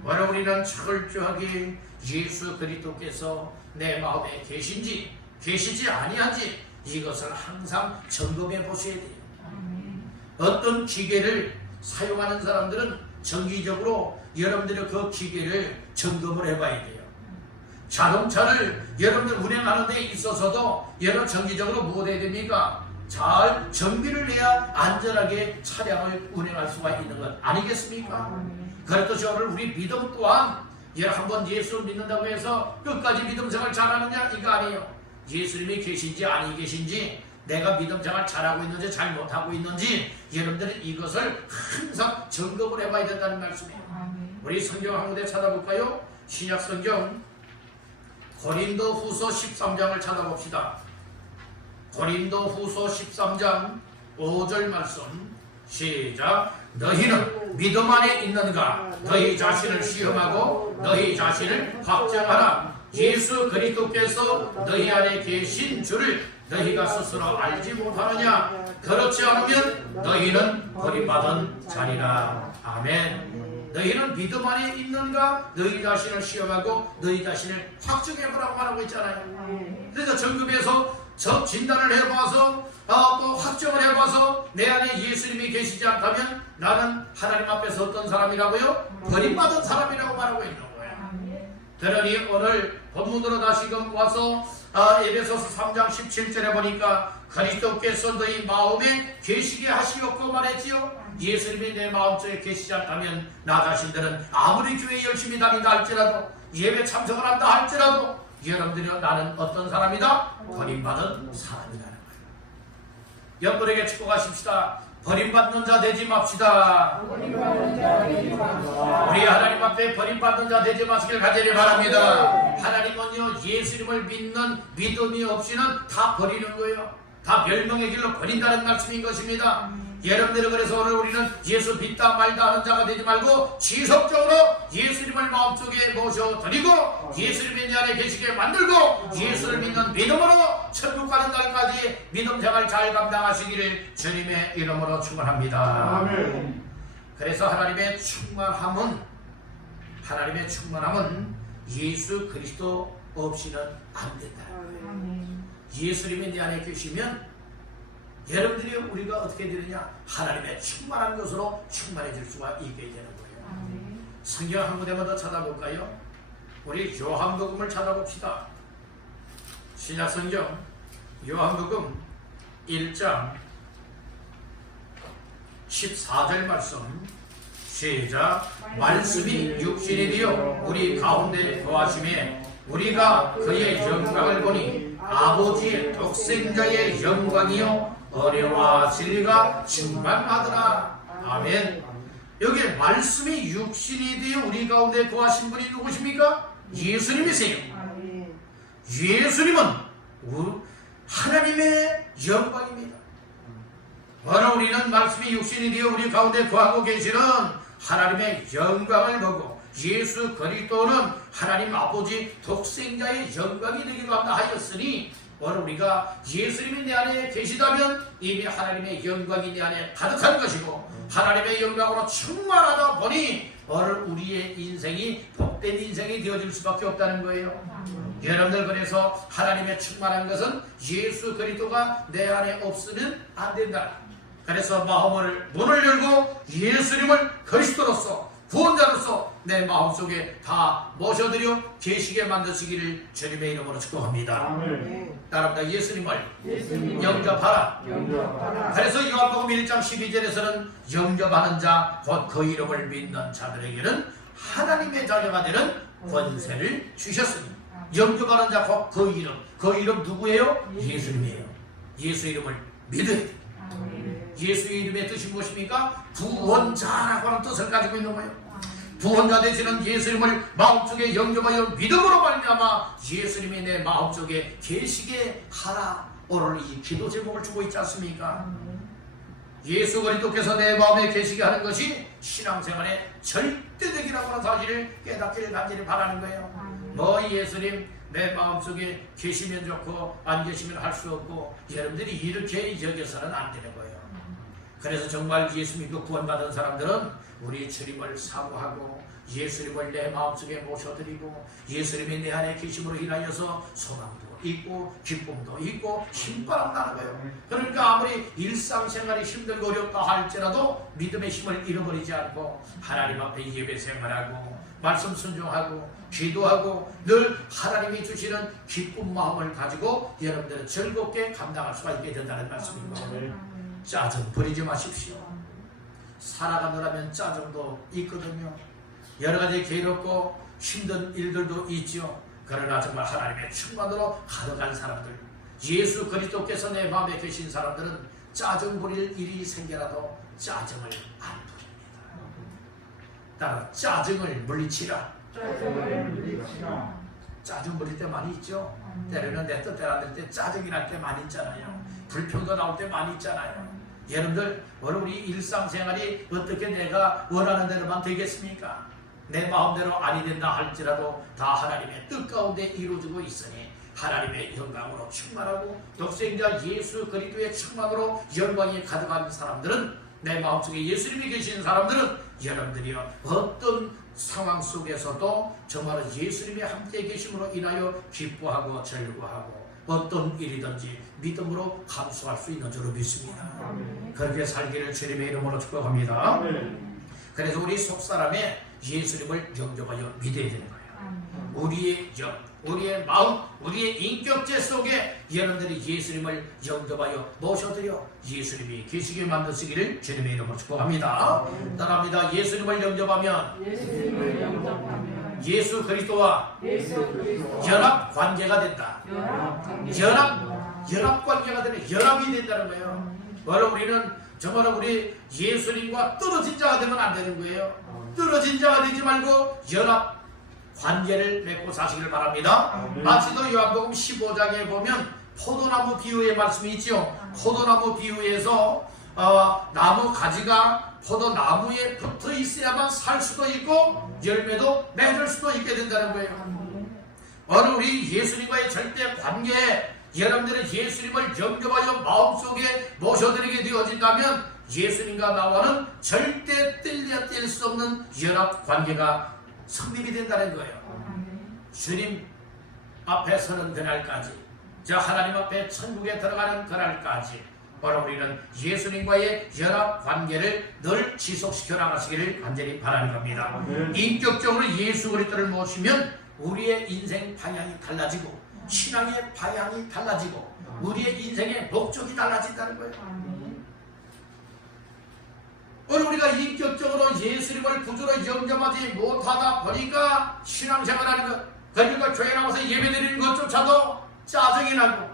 오늘 우리는 철저하게 예수 그리스도께서 내 마음에 계신지 계시지 아니한지 이것을 항상 점검해 보셔야 돼요. 어떤 기계를 사용하는 사람들은 정기적으로 여러분들의 그 기계를 점검을 해봐야 돼요. 자동차를 여러분들 운행하는 데 있어서도 여러분 정기적으로 뭐 해야 됩니까? 잘 정비를 해야 안전하게 차량을 운행할 수가 있는 것 아니겠습니까? 그렇듯이 오늘 우리 믿음 또한 한번 예수를 믿는다고 해서 끝까지 믿음 생활 잘하느냐 이거 아니에요. 예수님이 계신지 아니 계신지 내가 믿음 생활 잘하고 있는지 잘못하고 있는지 여러분들은 이것을 항상 점검을 해봐야 된다는 말씀이에요. 우리 성경 한 군데 찾아볼까요? 신약 성경 고린도 후서 13장을 찾아봅시다. 고린도 후서 13장 5절 말씀 시작. 너희는 믿음 안에 있는가? 너희 자신을 시험하고 너희 자신을 확정하라. 예수 그리스도께서 너희 안에 계신 줄을 너희가 스스로 알지 못하느냐? 그렇지 않으면 너희는 버림받은 자리라. 아멘. 너희는 믿음 안에 있는가? 너희 자신을 시험하고 너희 자신을 확정해보라고 말하고 있잖아요. 그래서 점검해서 진단을 해봐서 또 확정을 해봐서 내 안에 예수님이 계시지 않다면 나는 하나님 앞에서 어떤 사람이라고요? 버림받은 사람이라고 말하고 있는 거예요. 그러니 오늘 본문으로 다시금 와서 에베소서 3장 17절에 보니까 그리스도께서 너희 마음에 계시게 하시었고 말했지요. 예수님이 내 마음속에 계시지 않다면 나 자신들은 아무리 교회 열심히 다닌다 할지라도 예배 참석을 한다 할지라도 여러분들이 나는 어떤 사람이다? 버림받은 사람이라는 거예요. 여러분에게 축복하십시다. 버림받는 자 되지 맙시다. 우리 하나님 앞에 버림받는 자 되지 마시길 간절히 바랍니다. 하나님은요, 예수님을 믿는 믿음이 없이는 다 버리는 거예요. 다 멸망의 길로 버린다는 말씀인 것입니다. 여러분들은 그래서 오늘 우리는 예수 믿다 말다 하는 자가 되지 말고 지속적으로 예수님을 마음속에 모셔드리고 예수님이 내 안에 계시게 만들고 예수를 믿는 믿음으로 천국 가는 날까지 믿음 생활 잘 감당하시기를 주님의 이름으로 축원합니다. 아멘. 그래서 하나님의 충만함은 예수 그리스도 없이는 안 된다. 예수님이 내 안에 계시면 여러분들이 우리가 어떻게 되느냐? 하나님의 충만한 것으로 충만해질 수가 있게 되는 거예요. 성경 한 구절만 더 찾아볼까요? 우리 요한복음을 찾아봅시다. 신약성경 요한복음 1장 14절 말씀 시작. 말씀이 육신이 되어 우리 가운데 거하심에 우리가 그의 영광을 보니 아버지의 독생자의 영광이요 은혜와 진리가 충만하더라. 아멘. 여기 말씀이 육신이 되어 우리 가운데 거하신 분이 누구십니까? 예수님이세요. 예수님은 하나님의 영광입니다. 오늘 우리는 말씀이 육신이 되어 우리 가운데 거하고 계시는 하나님의 영광을 보고 예수 그리스도는 하나님 아버지 독생자의 영광이 되기도 한다 하였으니 오늘 우리가 예수님이 내 안에 계시다면 이미 하나님의 영광이 내 안에 가득한 것이고 하나님의 영광으로 충만하다 보니 오늘 우리의 인생이 복된 인생이 되어질 수밖에 없다는 거예요. 여러분들 그래서 하나님의 충만한 것은 예수 그리스도가 내 안에 없으면 안 된다. 그래서 문을 열고 예수님을 그리스도로서 구원자로서 내 마음속에 다 모셔드려 계시게 만드시기를 주님의 이름으로 축복합니다. 아멘. 따라합니다. 예수님을 영접하라. 그래서 요한복음 1장 12절에서는 영접하는 자 곧 그 이름을 믿는 자들에게는 하나님의 자녀가 되는 권세를 주셨으니 영접하는 자 곧 그 이름 누구예요? 예수님이에요. 예수 이름을 믿어야 돼요. 예수의 이름의 뜻이 무엇입니까? 구원자라고 하는 뜻을 가지고 있는 거예요. 구원자 되시는 예수님을 마음속에 영접하여 믿음으로 말미암아 예수님이 내 마음속에 계시게 하라. 오늘 이 기도 제목을 주고 있지 않습니까? 예수 그리스도께서 내 마음에 계시게 하는 것이 신앙생활의 절대적이라고 하는 사실을 깨닫기를 간절히 바라는 거예요. 예수님 내 마음속에 계시면 좋고 안 계시면 할 수 없고 여러분들이 이렇게 여겨서는 안 되는 거예요. 그래서 정말 예수 믿고 구원받은 사람들은 우리 주님을 사모하고 예수님을 내 마음속에 모셔드리고 예수님이 내 안에 계심으로 인하여서 소망도 있고 기쁨도 있고 힘바람 나는 거예요. 그러니까 아무리 일상생활이 힘들고 어렵다 할지라도 믿음의 힘을 잃어버리지 않고 하나님 앞에 예배 생활하고 말씀 순종하고 기도하고 늘 하나님이 주시는 기쁜 마음을 가지고 여러분들은 즐겁게 감당할 수가 있게 된다는 말씀입니다. 짜증 부리지 마십시오. 살아가느라면 짜증도 있거든요. 여러가지 괴롭고 힘든 일들도 있죠. 그러나 정말 하나님의 충만으로 가득한 사람들, 예수 그리스도께서 내 마음에 계신 사람들은 짜증 부릴 일이 생겨라도 짜증을 안 부립니다. 따라 짜증을 물리치라. 짜증 부릴 때 많이 있죠. 때로는 내 뜻대로 안 될 때 짜증이 날 때 많이 있잖아요. 불평도 나올 때 많이 있잖아요. 여러분들 오늘 우리 일상생활이 어떻게 내가 원하는 대로만 되겠습니까? 내 마음대로 아니 된다 할지라도 다 하나님의 뜻 가운데 이루어지고 있으니 하나님의 영광으로 충만하고 독생자 예수 그리스도의 충만으로 영광이 가득한 사람들은 내 마음속에 예수님이 계신 사람들은 여러분들이요 어떤 상황 속에서도 정말 예수님이 함께 계심으로 인하여 기뻐하고 즐거워하고 어떤 일이든지 믿음으로 감수할 수 있는 줄로 믿습니다. 그렇게 살기를 주님의 이름으로 축복합니다. 그래서 우리 속사람에 예수님을 영접하여 믿어야 되는 거예요. 우리의 영, 우리의 마음, 우리의 인격체 속에 여러분들이 예수님을 영접하여 모셔드려 예수님이 계시게 만드시기를 주님의 이름으로 축복합니다. 따라합니다. 예수님을 영접하면 예수님을 영접하면 예수 그리스도와 예수 그리스도와 연합 관계가 된다. 연합 관계가 되는 연합이 된다는 거예요. 바로 우리는 정말 우리 예수님과 떨어진 자가 되면 안 되는 거예요. 떨어진 자가 되지 말고 연합 관계를 맺고 사시기를 바랍니다. 마치도 요한복음 15장에 보면 포도나무 비유의 말씀이 있죠. 포도나무 비유에서 나무 가지가 포도나무에 붙어 있어야만 살 수도 있고 열매도 맺을 수도 있게 된다는 거예요. 오늘 우리 예수님과의 절대 관계에 여러분들이 예수님을 영접하여 마음속에 모셔드리게 되어진다면 예수님과 나와는 절대 뗄 수 없는 연합 관계가 성립이 된다는 거예요. 주님 앞에 서는 그날까지, 저 하나님 앞에 천국에 들어가는 그날까지 바로 우리는 예수님과의 연합 관계를 늘 지속시켜 나가시기를 간절히 바라는 겁니다. 인격적으로 예수 그리스도를 모시면 우리의 인생 방향이 달라지고 신앙의 방향이 달라지고 우리의 인생의 목적이 달라진다는 거예요. 오늘 우리가 인격적으로 예수님을 구주로 영접하지 못하다 보니까 신앙생활하는 것, 그러니까 교회 나와서 예배드리는 것조차도 짜증이 나고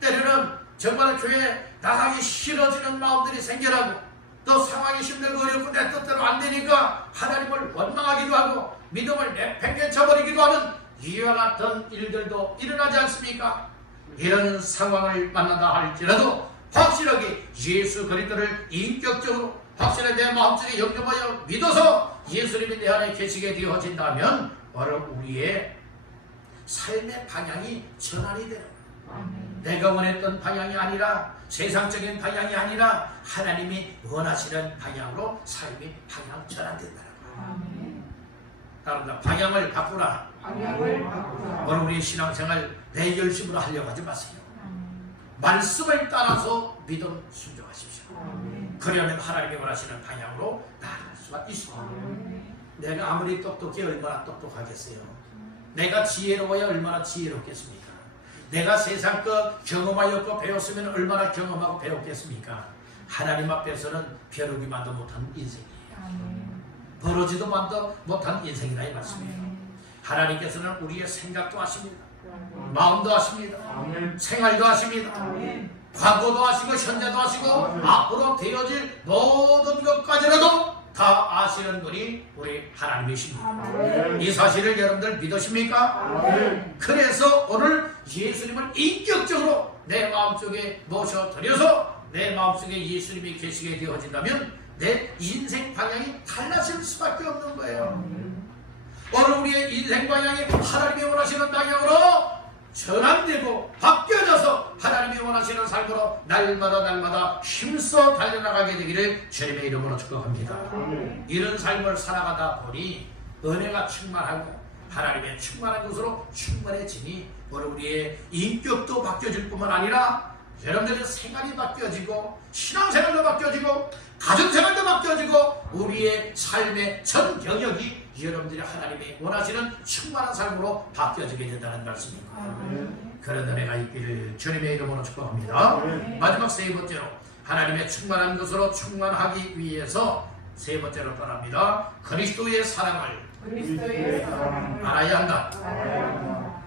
때로는 정말 교회 나가기 싫어지는 마음들이 생겨나고 또 상황이 힘들고 어렵고 내 뜻대로 안 되니까 하나님을 원망하기도 하고 믿음을 내팽개쳐버리기도 하는 이와 같은 일들도 일어나지 않습니까? 이런 상황을 만난다 할지라도 확실하게 예수 그리스도를 인격적으로 확실히 내 마음속에 영접하여 믿어서 예수님이 내 안에 계시게 되어진다면 바로 우리의 삶의 방향이 전환이 되는 거예요. 내가 원했던 방향이 아니라 세상적인 방향이 아니라 하나님이 원하시는 방향으로 삶이 방향 전환된다는 거예요. 따릅니다. 방향을 바꾸라. 오늘 우리의 신앙생활 내 열심으로 하려고 하지 마세요. 말씀을 따라서 믿음 순종하십시오. 그러면 하나님이 원하시는 방향으로 나아갈 수가 있습니다. 내가 아무리 똑똑해 얼마나 똑똑하겠어요. 내가 지혜로워야 얼마나 지혜롭겠습니까? 내가 세상 거 경험하였고 배웠으면 얼마나 경험하고 배웠겠습니까? 하나님 앞에서는 벼르기만도 못한 인생이에요. 벌어지도 못한 인생이라 이 말씀이에요. 하나님께서는 우리의 생각도 하십니다. 마음도 하십니다. 생활도 하십니다. 과거도 하시고 현재도 하시고 앞으로 되어질 모든 것까지라도 다 아시는 분이 우리 하나님이십니다. 이 사실을 여러분들 믿으십니까? 그래서 오늘 예수님을 인격적으로 내 마음속에 모셔드려서 내 마음속에 예수님이 계시게 되어진다면 내 인생 방향이 달라질 수밖에 없는 거예요. 오늘 우리의 인생 방향이 하나님이 원하시는 방향으로 전환되고 바뀌어져서 하나님이 원하시는 삶으로 날마다 힘써 달려나가게 되기를 주님의 이름으로 축복합니다. 이런 삶을 살아가다 보니 은혜가 충만하고 하나님의 충만한 것으로 충만해지니 오늘 우리의 인격도 바뀌어질 뿐만 아니라 여러분들의 생활이 바뀌어지고 신앙생활도 바뀌어지고 가정생활도 바뀌어지고 우리의 삶의 전 영역이 여러분들이 하나님이 원하시는 충만한 삶으로 바뀌어지게 된다는 말씀입니다. 그런 은혜가 있기를 주님의 이름으로 축복합니다. 마지막 세 번째로 하나님의 충만한 것으로 충만하기 위해서 세 번째로 떠납니다. 그리스도의 사랑을 알아야 한다.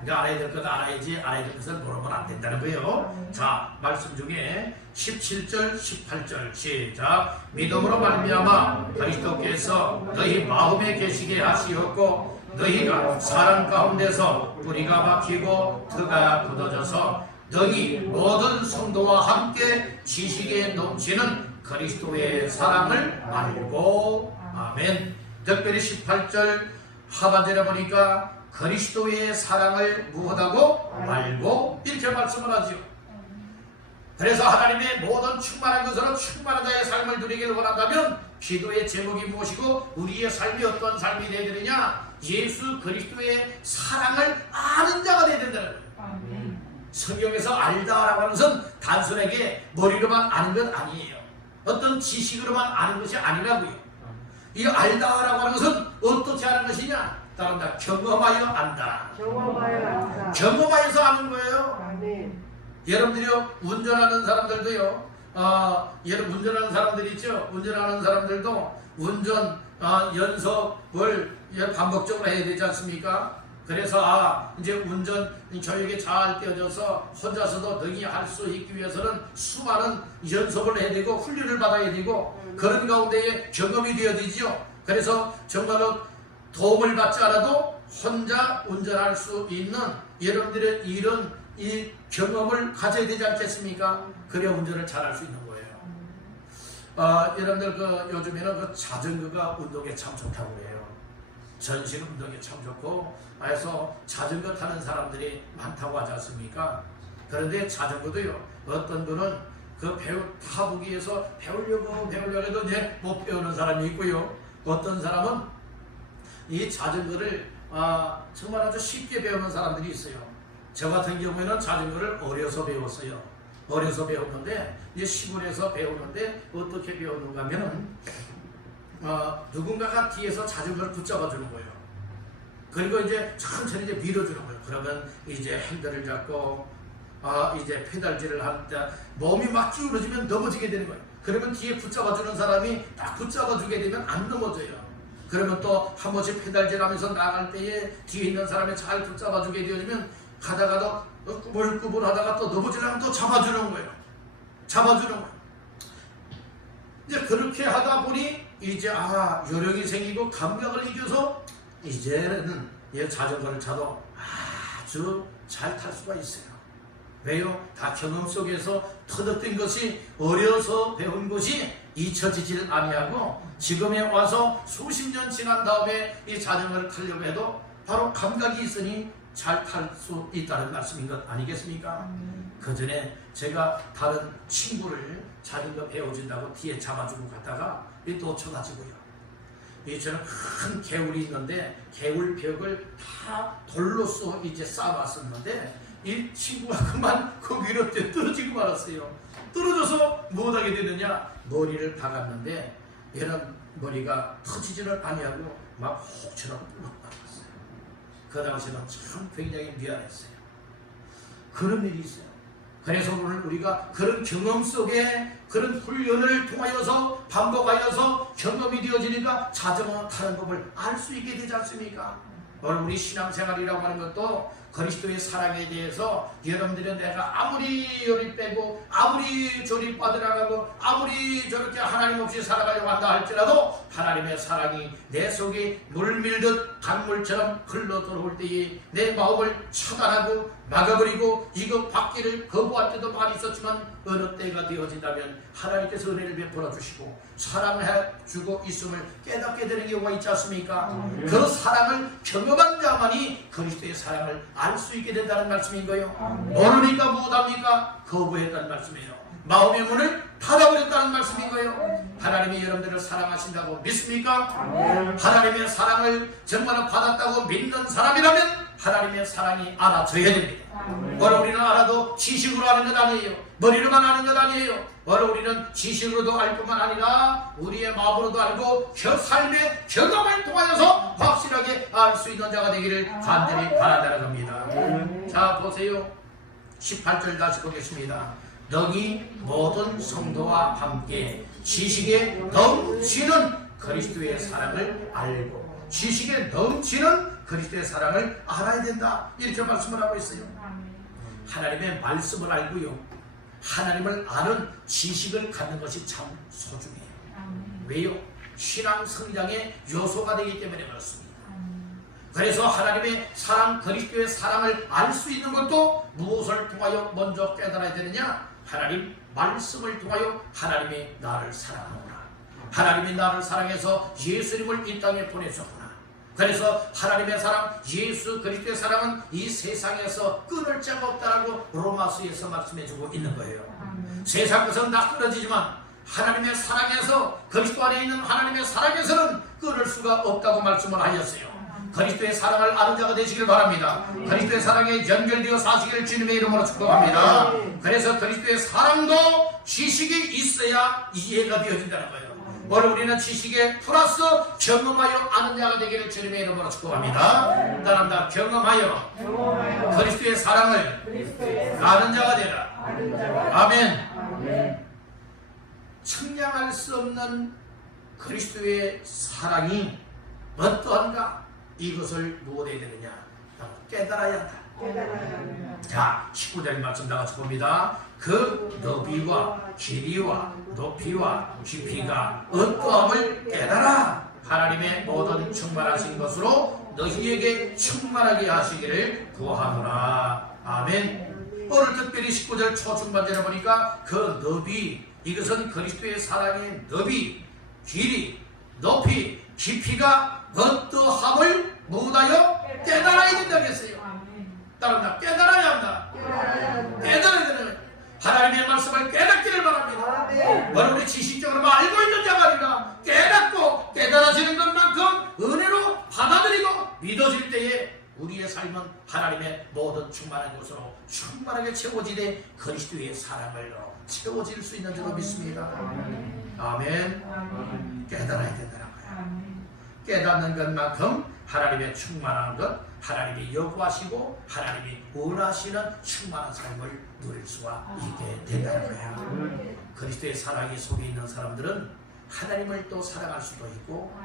그러니까 알아야 될 것 알아야지 알아야 될 것을 모르면 안 된다는 거예요. 자, 말씀 중에 17절 18절 시작. 믿음으로 말미암아 그리스도께서 너희 마음에 계시게 하시었고 너희가 사랑 가운데서 뿌리가 박히고 터가 굳어져서 너희 모든 성도와 함께 지식에 넘치는 그리스도의 사랑을 알고. 아멘. 특별히 18절 하반절에 보니까 그리스도의 사랑을 무엇하고 알고 이렇게 말씀을 하죠. 그래서 하나님의 모든 충만한 것으로 충만한 자의 삶을 누리기를 원한다면 기도의 제목이 무엇이고 우리의 삶이 어떤 삶이 되어야 되느냐? 예수 그리스도의 사랑을 아는 자가 되어야 된다는 거예요. 성경에서 알다라고 하는 것은 단순하게 머리로만 아는 것 아니에요. 어떤 지식으로만 아는 것이 아니라고요. 이 알다라고 하는 것은 어떻게 하는 것이냐? 따른다. 경험하여 안다. 경험하여 안다. 경험하여서 아는 거예요. 아멘. 여러분들이요, 운전하는 사람들도요, 여러분 운전하는 사람들 있죠? 운전하는 사람들도 운전 연습을 반복적으로 해야 되지 않습니까? 그래서 이제 운전 교육에 잘 떼어져서 혼자서도 능히 할 수 있기 위해서는 수많은 연습을 해야 되고 훈련을 받아야 되고 그런 가운데에 경험이 되어지죠. 그래서 정말로 도움을 받지 않아도 혼자 운전할 수 있는 여러분들의 이런 이 경험을 가져야 되지 않겠습니까? 그래야 운전을 잘할 수 있는 거예요. 여러분들 요즘에는 자전거가 운동에 참 좋다고 그래요. 전신 운동에 참 좋고 그래서 자전거 타는 사람들이 많다고 하지 않습니까? 그런데 자전거도요, 어떤 분은 타보기 위해서 배우려고 해도 이제 못 배우는 사람이 있고요. 어떤 사람은 이 자전거를 정말 아주 쉽게 배우는 사람들이 있어요. 저 같은 경우에는 자전거를 어려서 배웠어요. 어려서 배웠는데 이제 시골에서 배우는데 어떻게 배웠는가 하면은 누군가가 뒤에서 자전거를 붙잡아 주는 거예요. 그리고 이제 천천히 이제 밀어주는 거예요. 그러면 이제 핸들을 잡고 이제 페달질을 할 때 몸이 막 기울어지면 넘어지게 되는 거예요. 그러면 뒤에 붙잡아 주는 사람이 딱 붙잡아 주게 되면 안 넘어져요. 그러면 또 한 번씩 페달질 하면서 나갈 때에 뒤에 있는 사람이 잘 붙잡아 주게 되어지면 가다가도 꾸불꾸불 하다가 또 넘어지려면 또 잡아주는 거예요. 잡아주는 거예요. 이제 그렇게 하다 보니 이제 요령이 생기고 감각을 이겨서 이제는 자전거를 타도 아주 잘 탈 수가 있어요. 왜요? 다 경험 속에서 터득된 것이 어려서 배운 것이 잊혀지질 아니하고 지금에 와서 수십 년 지난 다음에 이 자전거를 타려고 해도 바로 감각이 있으니 잘 탈 수 있다는 말씀인 것 아니겠습니까? 그 전에 제가 다른 친구를 자전거 배워준다고 뒤에 잡아주고 갔다가 놓쳐가지고요. 저는 큰 개울이 있는데 개울벽을 다 돌로써 이제 쌓아놨었는데 이 친구가 그만 그 위로 떨어지고 말았어요. 떨어져서 못하게 되느냐, 머리를 박았는데 얘는 머리가 터지지를 아니하고 막 혹처럼 박았어요. 그 당시에는 참 굉장히 미안했어요. 그런 일이 있어요. 그래서 오늘 우리가 그런 경험 속에 그런 훈련을 통하여서 반복하여서 경험이 되어지니까 자전거 타는 법을 알 수 있게 되지 않습니까? 오늘 우리 신앙생활이라고 하는 것도 그리스도의 사랑에 대해서 여러분들은 내가 아무리 열이 빼고 아무리 저리 빠져나가고 아무리 저렇게 하나님 없이 살아가려고 한다 할지라도 하나님의 사랑이 내 속에 물밀듯 강물처럼 흘러 들어올 때에 내 마음을 차단하고 막아버리고 이거 받기를 거부할 때도 많이 있었지만 어느 때가 되어진다면 하나님께서 은혜를 베풀어 주시고 사랑을 해주고 있음을 깨닫게 되는 경우가 있지 않습니까? 그 사랑을 경험한 자만이 그리스도의 사랑을 알 수 있게 된다는 말씀인 거예요. 모르니까 못합니까? 거부했다는 말씀이에요. 마음의 문을 닫아버렸다는 말씀인 거예요. 하나님이 여러분들을 사랑하신다고 믿습니까? 하나님의 사랑을 정말 받았다고 믿는 사람이라면 하나님의 사랑이 알아져야 됩니다. 오늘 우리는 알아도 지식으로 아는 것 아니에요. 머리로만 아는 것 아니에요. 오늘 우리는 지식으로도 알 뿐만 아니라 우리의 마음으로도 알고 삶의 경험을 통하여서 확실하게 알 수 있는 자가 되기를 간절히 바란다는 겁니다. 자, 보세요. 18절 다시 보겠습니다. 너희 모든 성도와 함께 지식에 넘치는 그리스도의 사랑을 알고 지식에 넘치는 그리스도의 사랑을 알아야 된다. 이렇게 말씀을 하고 있어요. 하나님의 말씀을 알고요. 하나님을 아는 지식을 갖는 것이 참 소중해요. 왜요? 신앙 성장의 요소가 되기 때문에 그렇습니다. 그래서 하나님의 사랑, 그리스도의 사랑을 알 수 있는 것도 무엇을 통하여 먼저 깨달아야 되느냐? 하나님 말씀을 통하여 하나님이 나를 사랑하구나. 하나님이 나를 사랑해서 예수님을 이 땅에 보내셨구나. 그래서 하나님의 사랑, 예수 그리스도의 사랑은 이 세상에서 끊을 자가 없다라고 로마서에서 말씀해주고 있는 거예요. 세상 것은 다 끊어지지만 하나님의 사랑에서, 그리스도 안에 있는 하나님의 사랑에서는 끊을 수가 없다고 말씀을 하셨어요. 그리스도의 사랑을 아는 자가 되시길 바랍니다. 그리스도의 사랑에 연결되어 사시기를 주님의 이름으로 축복합니다. 그래서 그리스도의 사랑도 지식이 있어야 이해가 되어진다는 거예요. 오늘 우리는 지식에 플러스 경험하여 아는 자가 되기를 주님의 이름으로 축복합니다. 따라합니다. 경험하여 그리스도의 사랑을 아는 자가 되라. 아멘. 측량할 수 없는 그리스도의 사랑이 어떠한가? 이것을 무엇에 되느냐? 깨달아야 한다. 자, 19절 말씀 다 같이 봅니다. 그 너비와 길이와 높이와 깊이가 어떠함을 깨달아 하나님의 모든 충만하신 것으로 너희에게 충만하게 하시기를 구하노라. 아멘. 오늘 특별히 19절 초중반절에 보니까 그 너비, 이것은 그리스도의 사랑의 너비, 길이, 높이, 깊이가 어떠함을 무다여 깨달아야 된다고 했어요. 따라합니다. 깨달아야 한다. 깨달아야 되는 거예요. 하나님의 말씀을 깨닫기를 바랍니다. 바로 우리 지식적으로 알고 있는 자가 아니라 깨닫고 깨달아지는 것만큼 은혜로 받아들이고 믿어질 때에 우리의 삶은 하나님의 모든 충만한 것으로 충만하게 채워지되 그리스도의 사랑으로 채워질 수 있는 줄로 믿습니다. 아멘. 깨달아야 된다는 거야. 깨닫는 것만큼 하나님의 충만한 것, 하나님이 요구하시고 하나님이 원하시는 충만한 삶을 누릴 수가 있게 된다는 거야. 그리스도의 사랑이 속에 있는 사람들은 하나님을 또 사랑할 수도 있고,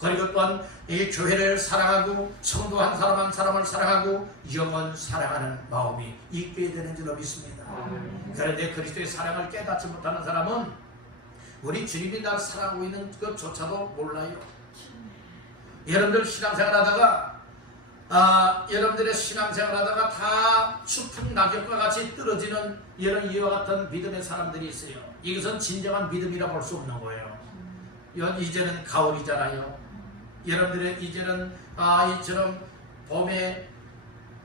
그리고 또한 이 교회를 사랑하고 성도 한 사람 한 사람을 사랑하고 영혼 사랑하는 마음이 있게 되는 줄로 믿습니다. 그런데 그리스도의 사랑을 깨닫지 못하는 사람은 우리 주님이 날 사랑하고 있는 것조차도 몰라요. 여러분들 신앙생활 하다가 여러분들의 신앙생활 하다가 다 추풍 낙엽과 같이 떨어지는 이런 이와 같은 믿음의 사람들이 있어요. 이것은 진정한 믿음이라 볼 수 없는 거예요. 이제는 가을이잖아요. 여러분들의 이제는 이처럼 봄에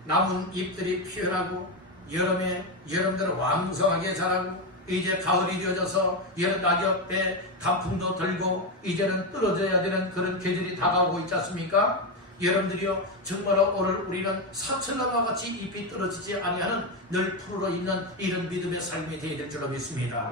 나무 잎들이 피어나고 여름에 여러분들은 왕성하게 자라고 이제 가을이 되어져서 여름 낙엽에 단풍도 들고 이제는 떨어져야 되는 그런 계절이 다가오고 있지 않습니까? 여러분들이요, 정말로 오늘 우리는 사철나무와 같이 잎이 떨어지지 아니하는 늘 푸르러 있는 이런 믿음의 삶이 되어야 될 줄로 믿습니다.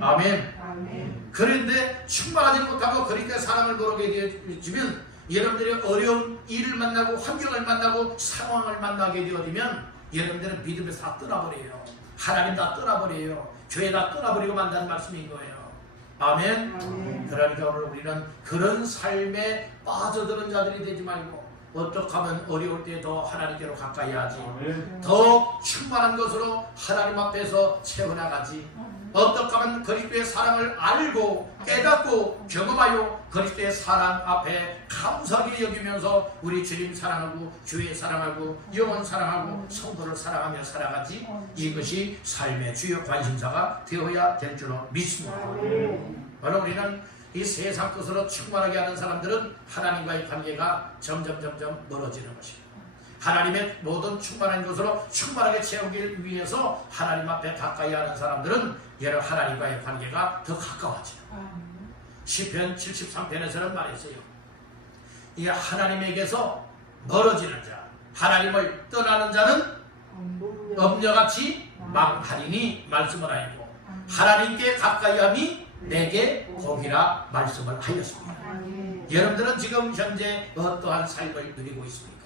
아멘. 그런데 충만하지 못하고 그리스도의 사랑을 모르게 되어지면 여러분들이 어려운 일을 만나고 환경을 만나고 상황을 만나게 되어지면 여러분들은 믿음에서 다 떠나버려요. 하나님 다 떠나버려요. 교회 다 떠나버리고 만다는 말씀인 거예요. 아멘. 그러니까 오늘 우리는 그런 삶에 빠져드는 자들이 되지 말고 어떻게 하면 어려울 때 더 하나님께로 가까이 하지, 더 충만한 것으로 하나님 앞에서 채워나가지, 어떻게 하면 그리스도의 사랑을 알고 깨닫고 경험하여 그리스도의 사랑 앞에 감사하게 여기면서 우리 주님 사랑하고 교회 사랑하고 영혼 사랑하고 성도를 사랑하며 살아가지, 이것이 삶의 주요 관심사가 되어야 될 줄로 믿습니다. 바로 우리는 이 세상 것으로 충만하게 하는 사람들은 하나님과의 관계가 점점 멀어지는 것입니다. 하나님의 모든 충만한 것으로 충만하게 채우기 위해서 하나님 앞에 가까이 하는 사람들은 여러 하나님과의 관계가 더 가까워져요. 시편 73편에서는 말했어요. 이 하나님에게서 멀어지는 자, 하나님을 떠나는 자는 엄녀같이 망하리니 말씀을 하였고 하나님께 가까이함이 내게 복이라 말씀을 하였습니다. 여러분들은 지금 현재 어떠한 삶을 누리고 있습니까?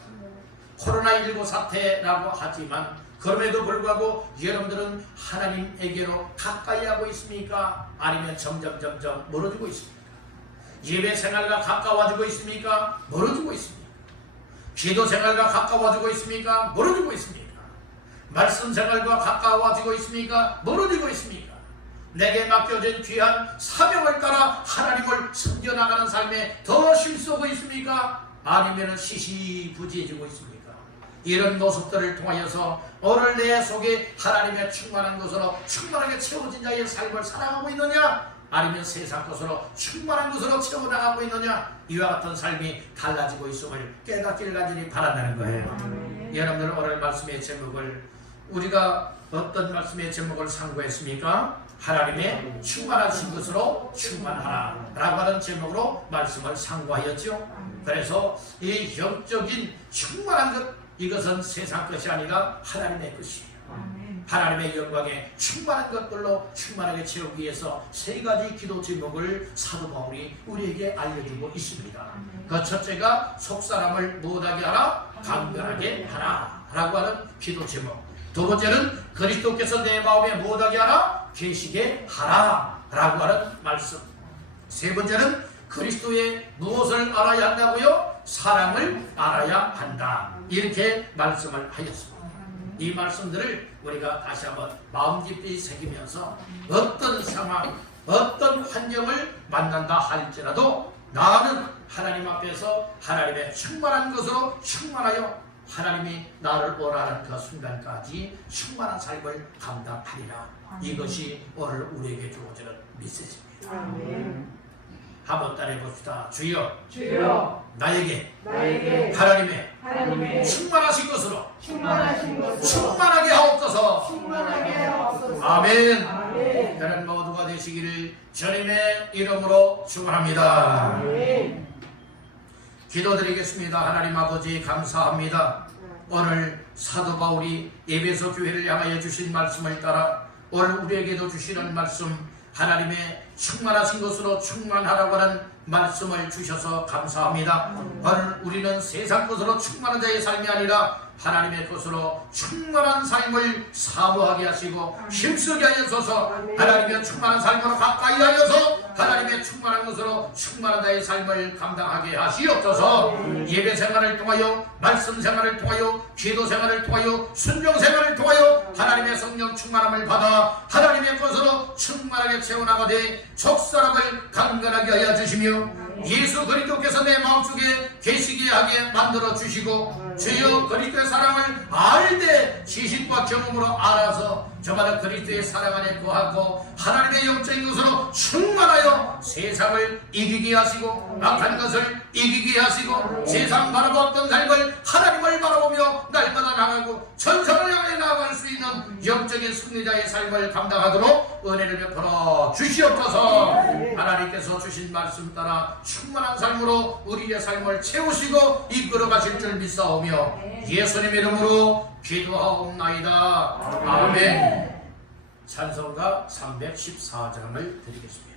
코로나19 사태라고 하지만 그럼에도 불구하고 여러분들은 하나님에게로 가까이 하고 있습니까? 아니면 점점 멀어지고 있습니까? 예배 생활과 가까워지고 있습니까? 멀어지고 있습니까? 기도 생활과 가까워지고 있습니까? 멀어지고 있습니까? 말씀 생활과 가까워지고 있습니까? 멀어지고 있습니까? 내게 맡겨진 귀한 사명을 따라 하나님을 섬겨나가는 삶에 더 힘쓰고 있습니까? 아니면 시시부지해지고 있습니까? 이런 모습들을 통하여서 오늘 내 속에 하나님의 충만한 것으로 충만하게 채워진 자의 삶을 살아가고 있느냐, 아니면 세상 것으로 충만한 것으로 채워나가고 있느냐, 이와 같은 삶이 달라지고 있음을 깨닫기를 간절히 바란다는 거예요. 여러분들 오늘 말씀의 제목을 우리가 어떤 말씀의 제목을 상고했습니까? 하나님의 충만하신 것으로 충만하라 라고 하는 제목으로 말씀을 상고하였죠. 그래서 이 영적인 충만한 것, 이것은 세상 것이 아니라 하나님의 것이에요. 하나님의 영광에 충만한 것들로 충만하게 채우기 위해서 세 가지 기도 제목을 사도 바울이 우리에게 알려주고 있습니다. 그 첫째가 속사람을 못하게 하라, 강건하게 하라 라고 하는 기도 제목. 두 번째는 그리스도께서 내 마음에 못하게 하라, 계시게 하라 라고 하는 말씀. 세 번째는 그리스도의 무엇을 알아야 한다고요? 사랑을 알아야 한다. 이렇게 말씀을 하였습니다. 이 말씀들을 우리가 다시 한번 마음 깊이 새기면서 어떤 상황, 어떤 환경을 만난다 할지라도 나는 하나님 앞에서 하나님의 충만한 것으로 충만하여 하나님이 나를 원하는 그 순간까지 충만한 삶을 감당하리라. 이것이 오늘 우리에게 주어지는 메시지입니다. 한번 따라해 봅시다. 주여, 주여 나에게 하나님의 충만하신 것으로 충만하신 것으로 충만하게 하옵소서. 충만하게 하옵소서. 아멘. 아멘. 여러분 모두가 되시기를 주님의 이름으로 축원합니다. 아멘. 기도드리겠습니다. 하나님 아버지 감사합니다. 오늘 사도 바울이 에베소 교회를 향하여 주신 말씀을 따라 오늘 우리에게도 주시는 말씀, 하나님의 충만하신 것으로 충만하라고 하는 말씀을 주셔서 감사합니다. 오늘 우리는 세상 것으로 충만한 자의 삶이 아니라 하나님의 것으로 충만한 삶을 사모하게 하시고 힘쓰게 하여서 하나님의 충만한 삶으로 가까이 하여서 하나님의 충만한 것으로 충만한 자의 삶을 감당하게 하시옵소서. 예배 생활을 통하여, 말씀 생활을 통하여, 기도 생활을 통하여, 순종 생활을 통하여 하나님의 성령 충만함을 받아 하나님의 것으로 충만하게 채워나가되 족사람을 강건하게 하여 주시며 예수 그리스도께서 내 마음속에 계시게 하게 만들어 주시고 주여 그리스도의 사랑을 알되 지식과 경험으로 알아서 저마다 그리스도의 사랑 안에 거하고 하나님의 영적인 것으로 충만하여 세상을 이기게 하시고 악한 것을 이기게 하시고 세상 바라보았던 삶을 하나님을 바라보며 날마다 나가고 전성을 향해 나아갈 수 있는 영적인 승리자의 삶을 감당하도록 은혜를 베풀어 주시옵소서. 하나님께서 주신 말씀 따라 충만한 삶으로 우리의 삶을 채우시고 이끌어 가실 줄 믿사오며 예수님 이름으로 기도하옵나이다. 아멘. 찬송가 314장을 드리겠습니다.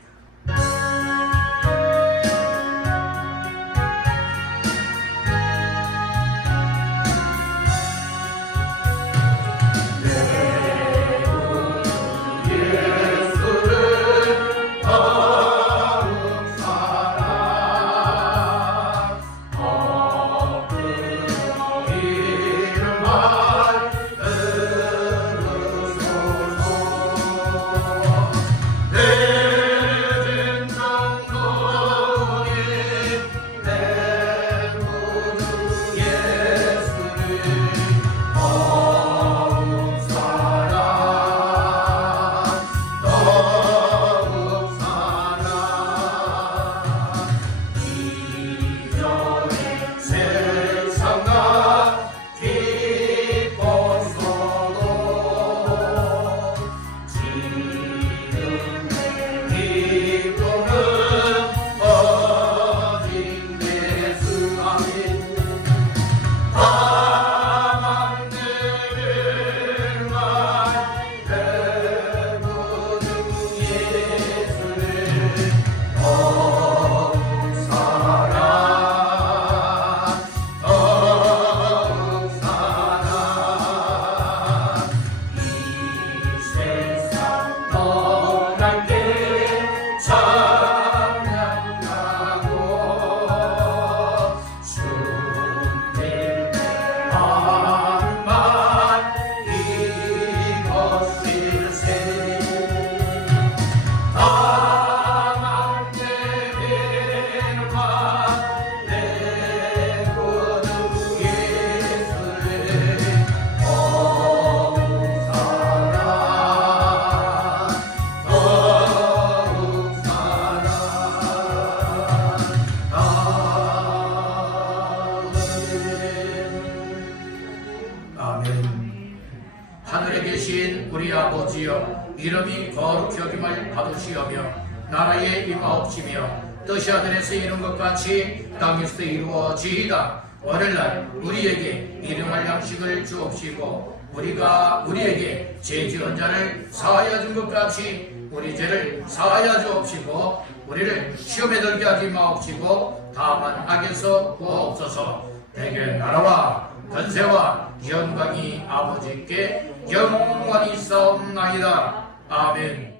이름이 거룩히 여김을 받으시오며 나라에 임하옵시며 뜻이 하늘에서 이룬 것 같이 땅에서도 이루어지이다. 오늘날 우리에게 일용할 양식을 주옵시고 우리가 우리에게 죄 지은 자를 사하여 준 것 같이 우리 죄를 사하여 주옵시고 우리를 시험에 들게 하지 마옵시고 다만 악에서 구하옵소서. 대개 나라와 권세와 영광이 아버지께 영원히 있사옵나이다. 아멘.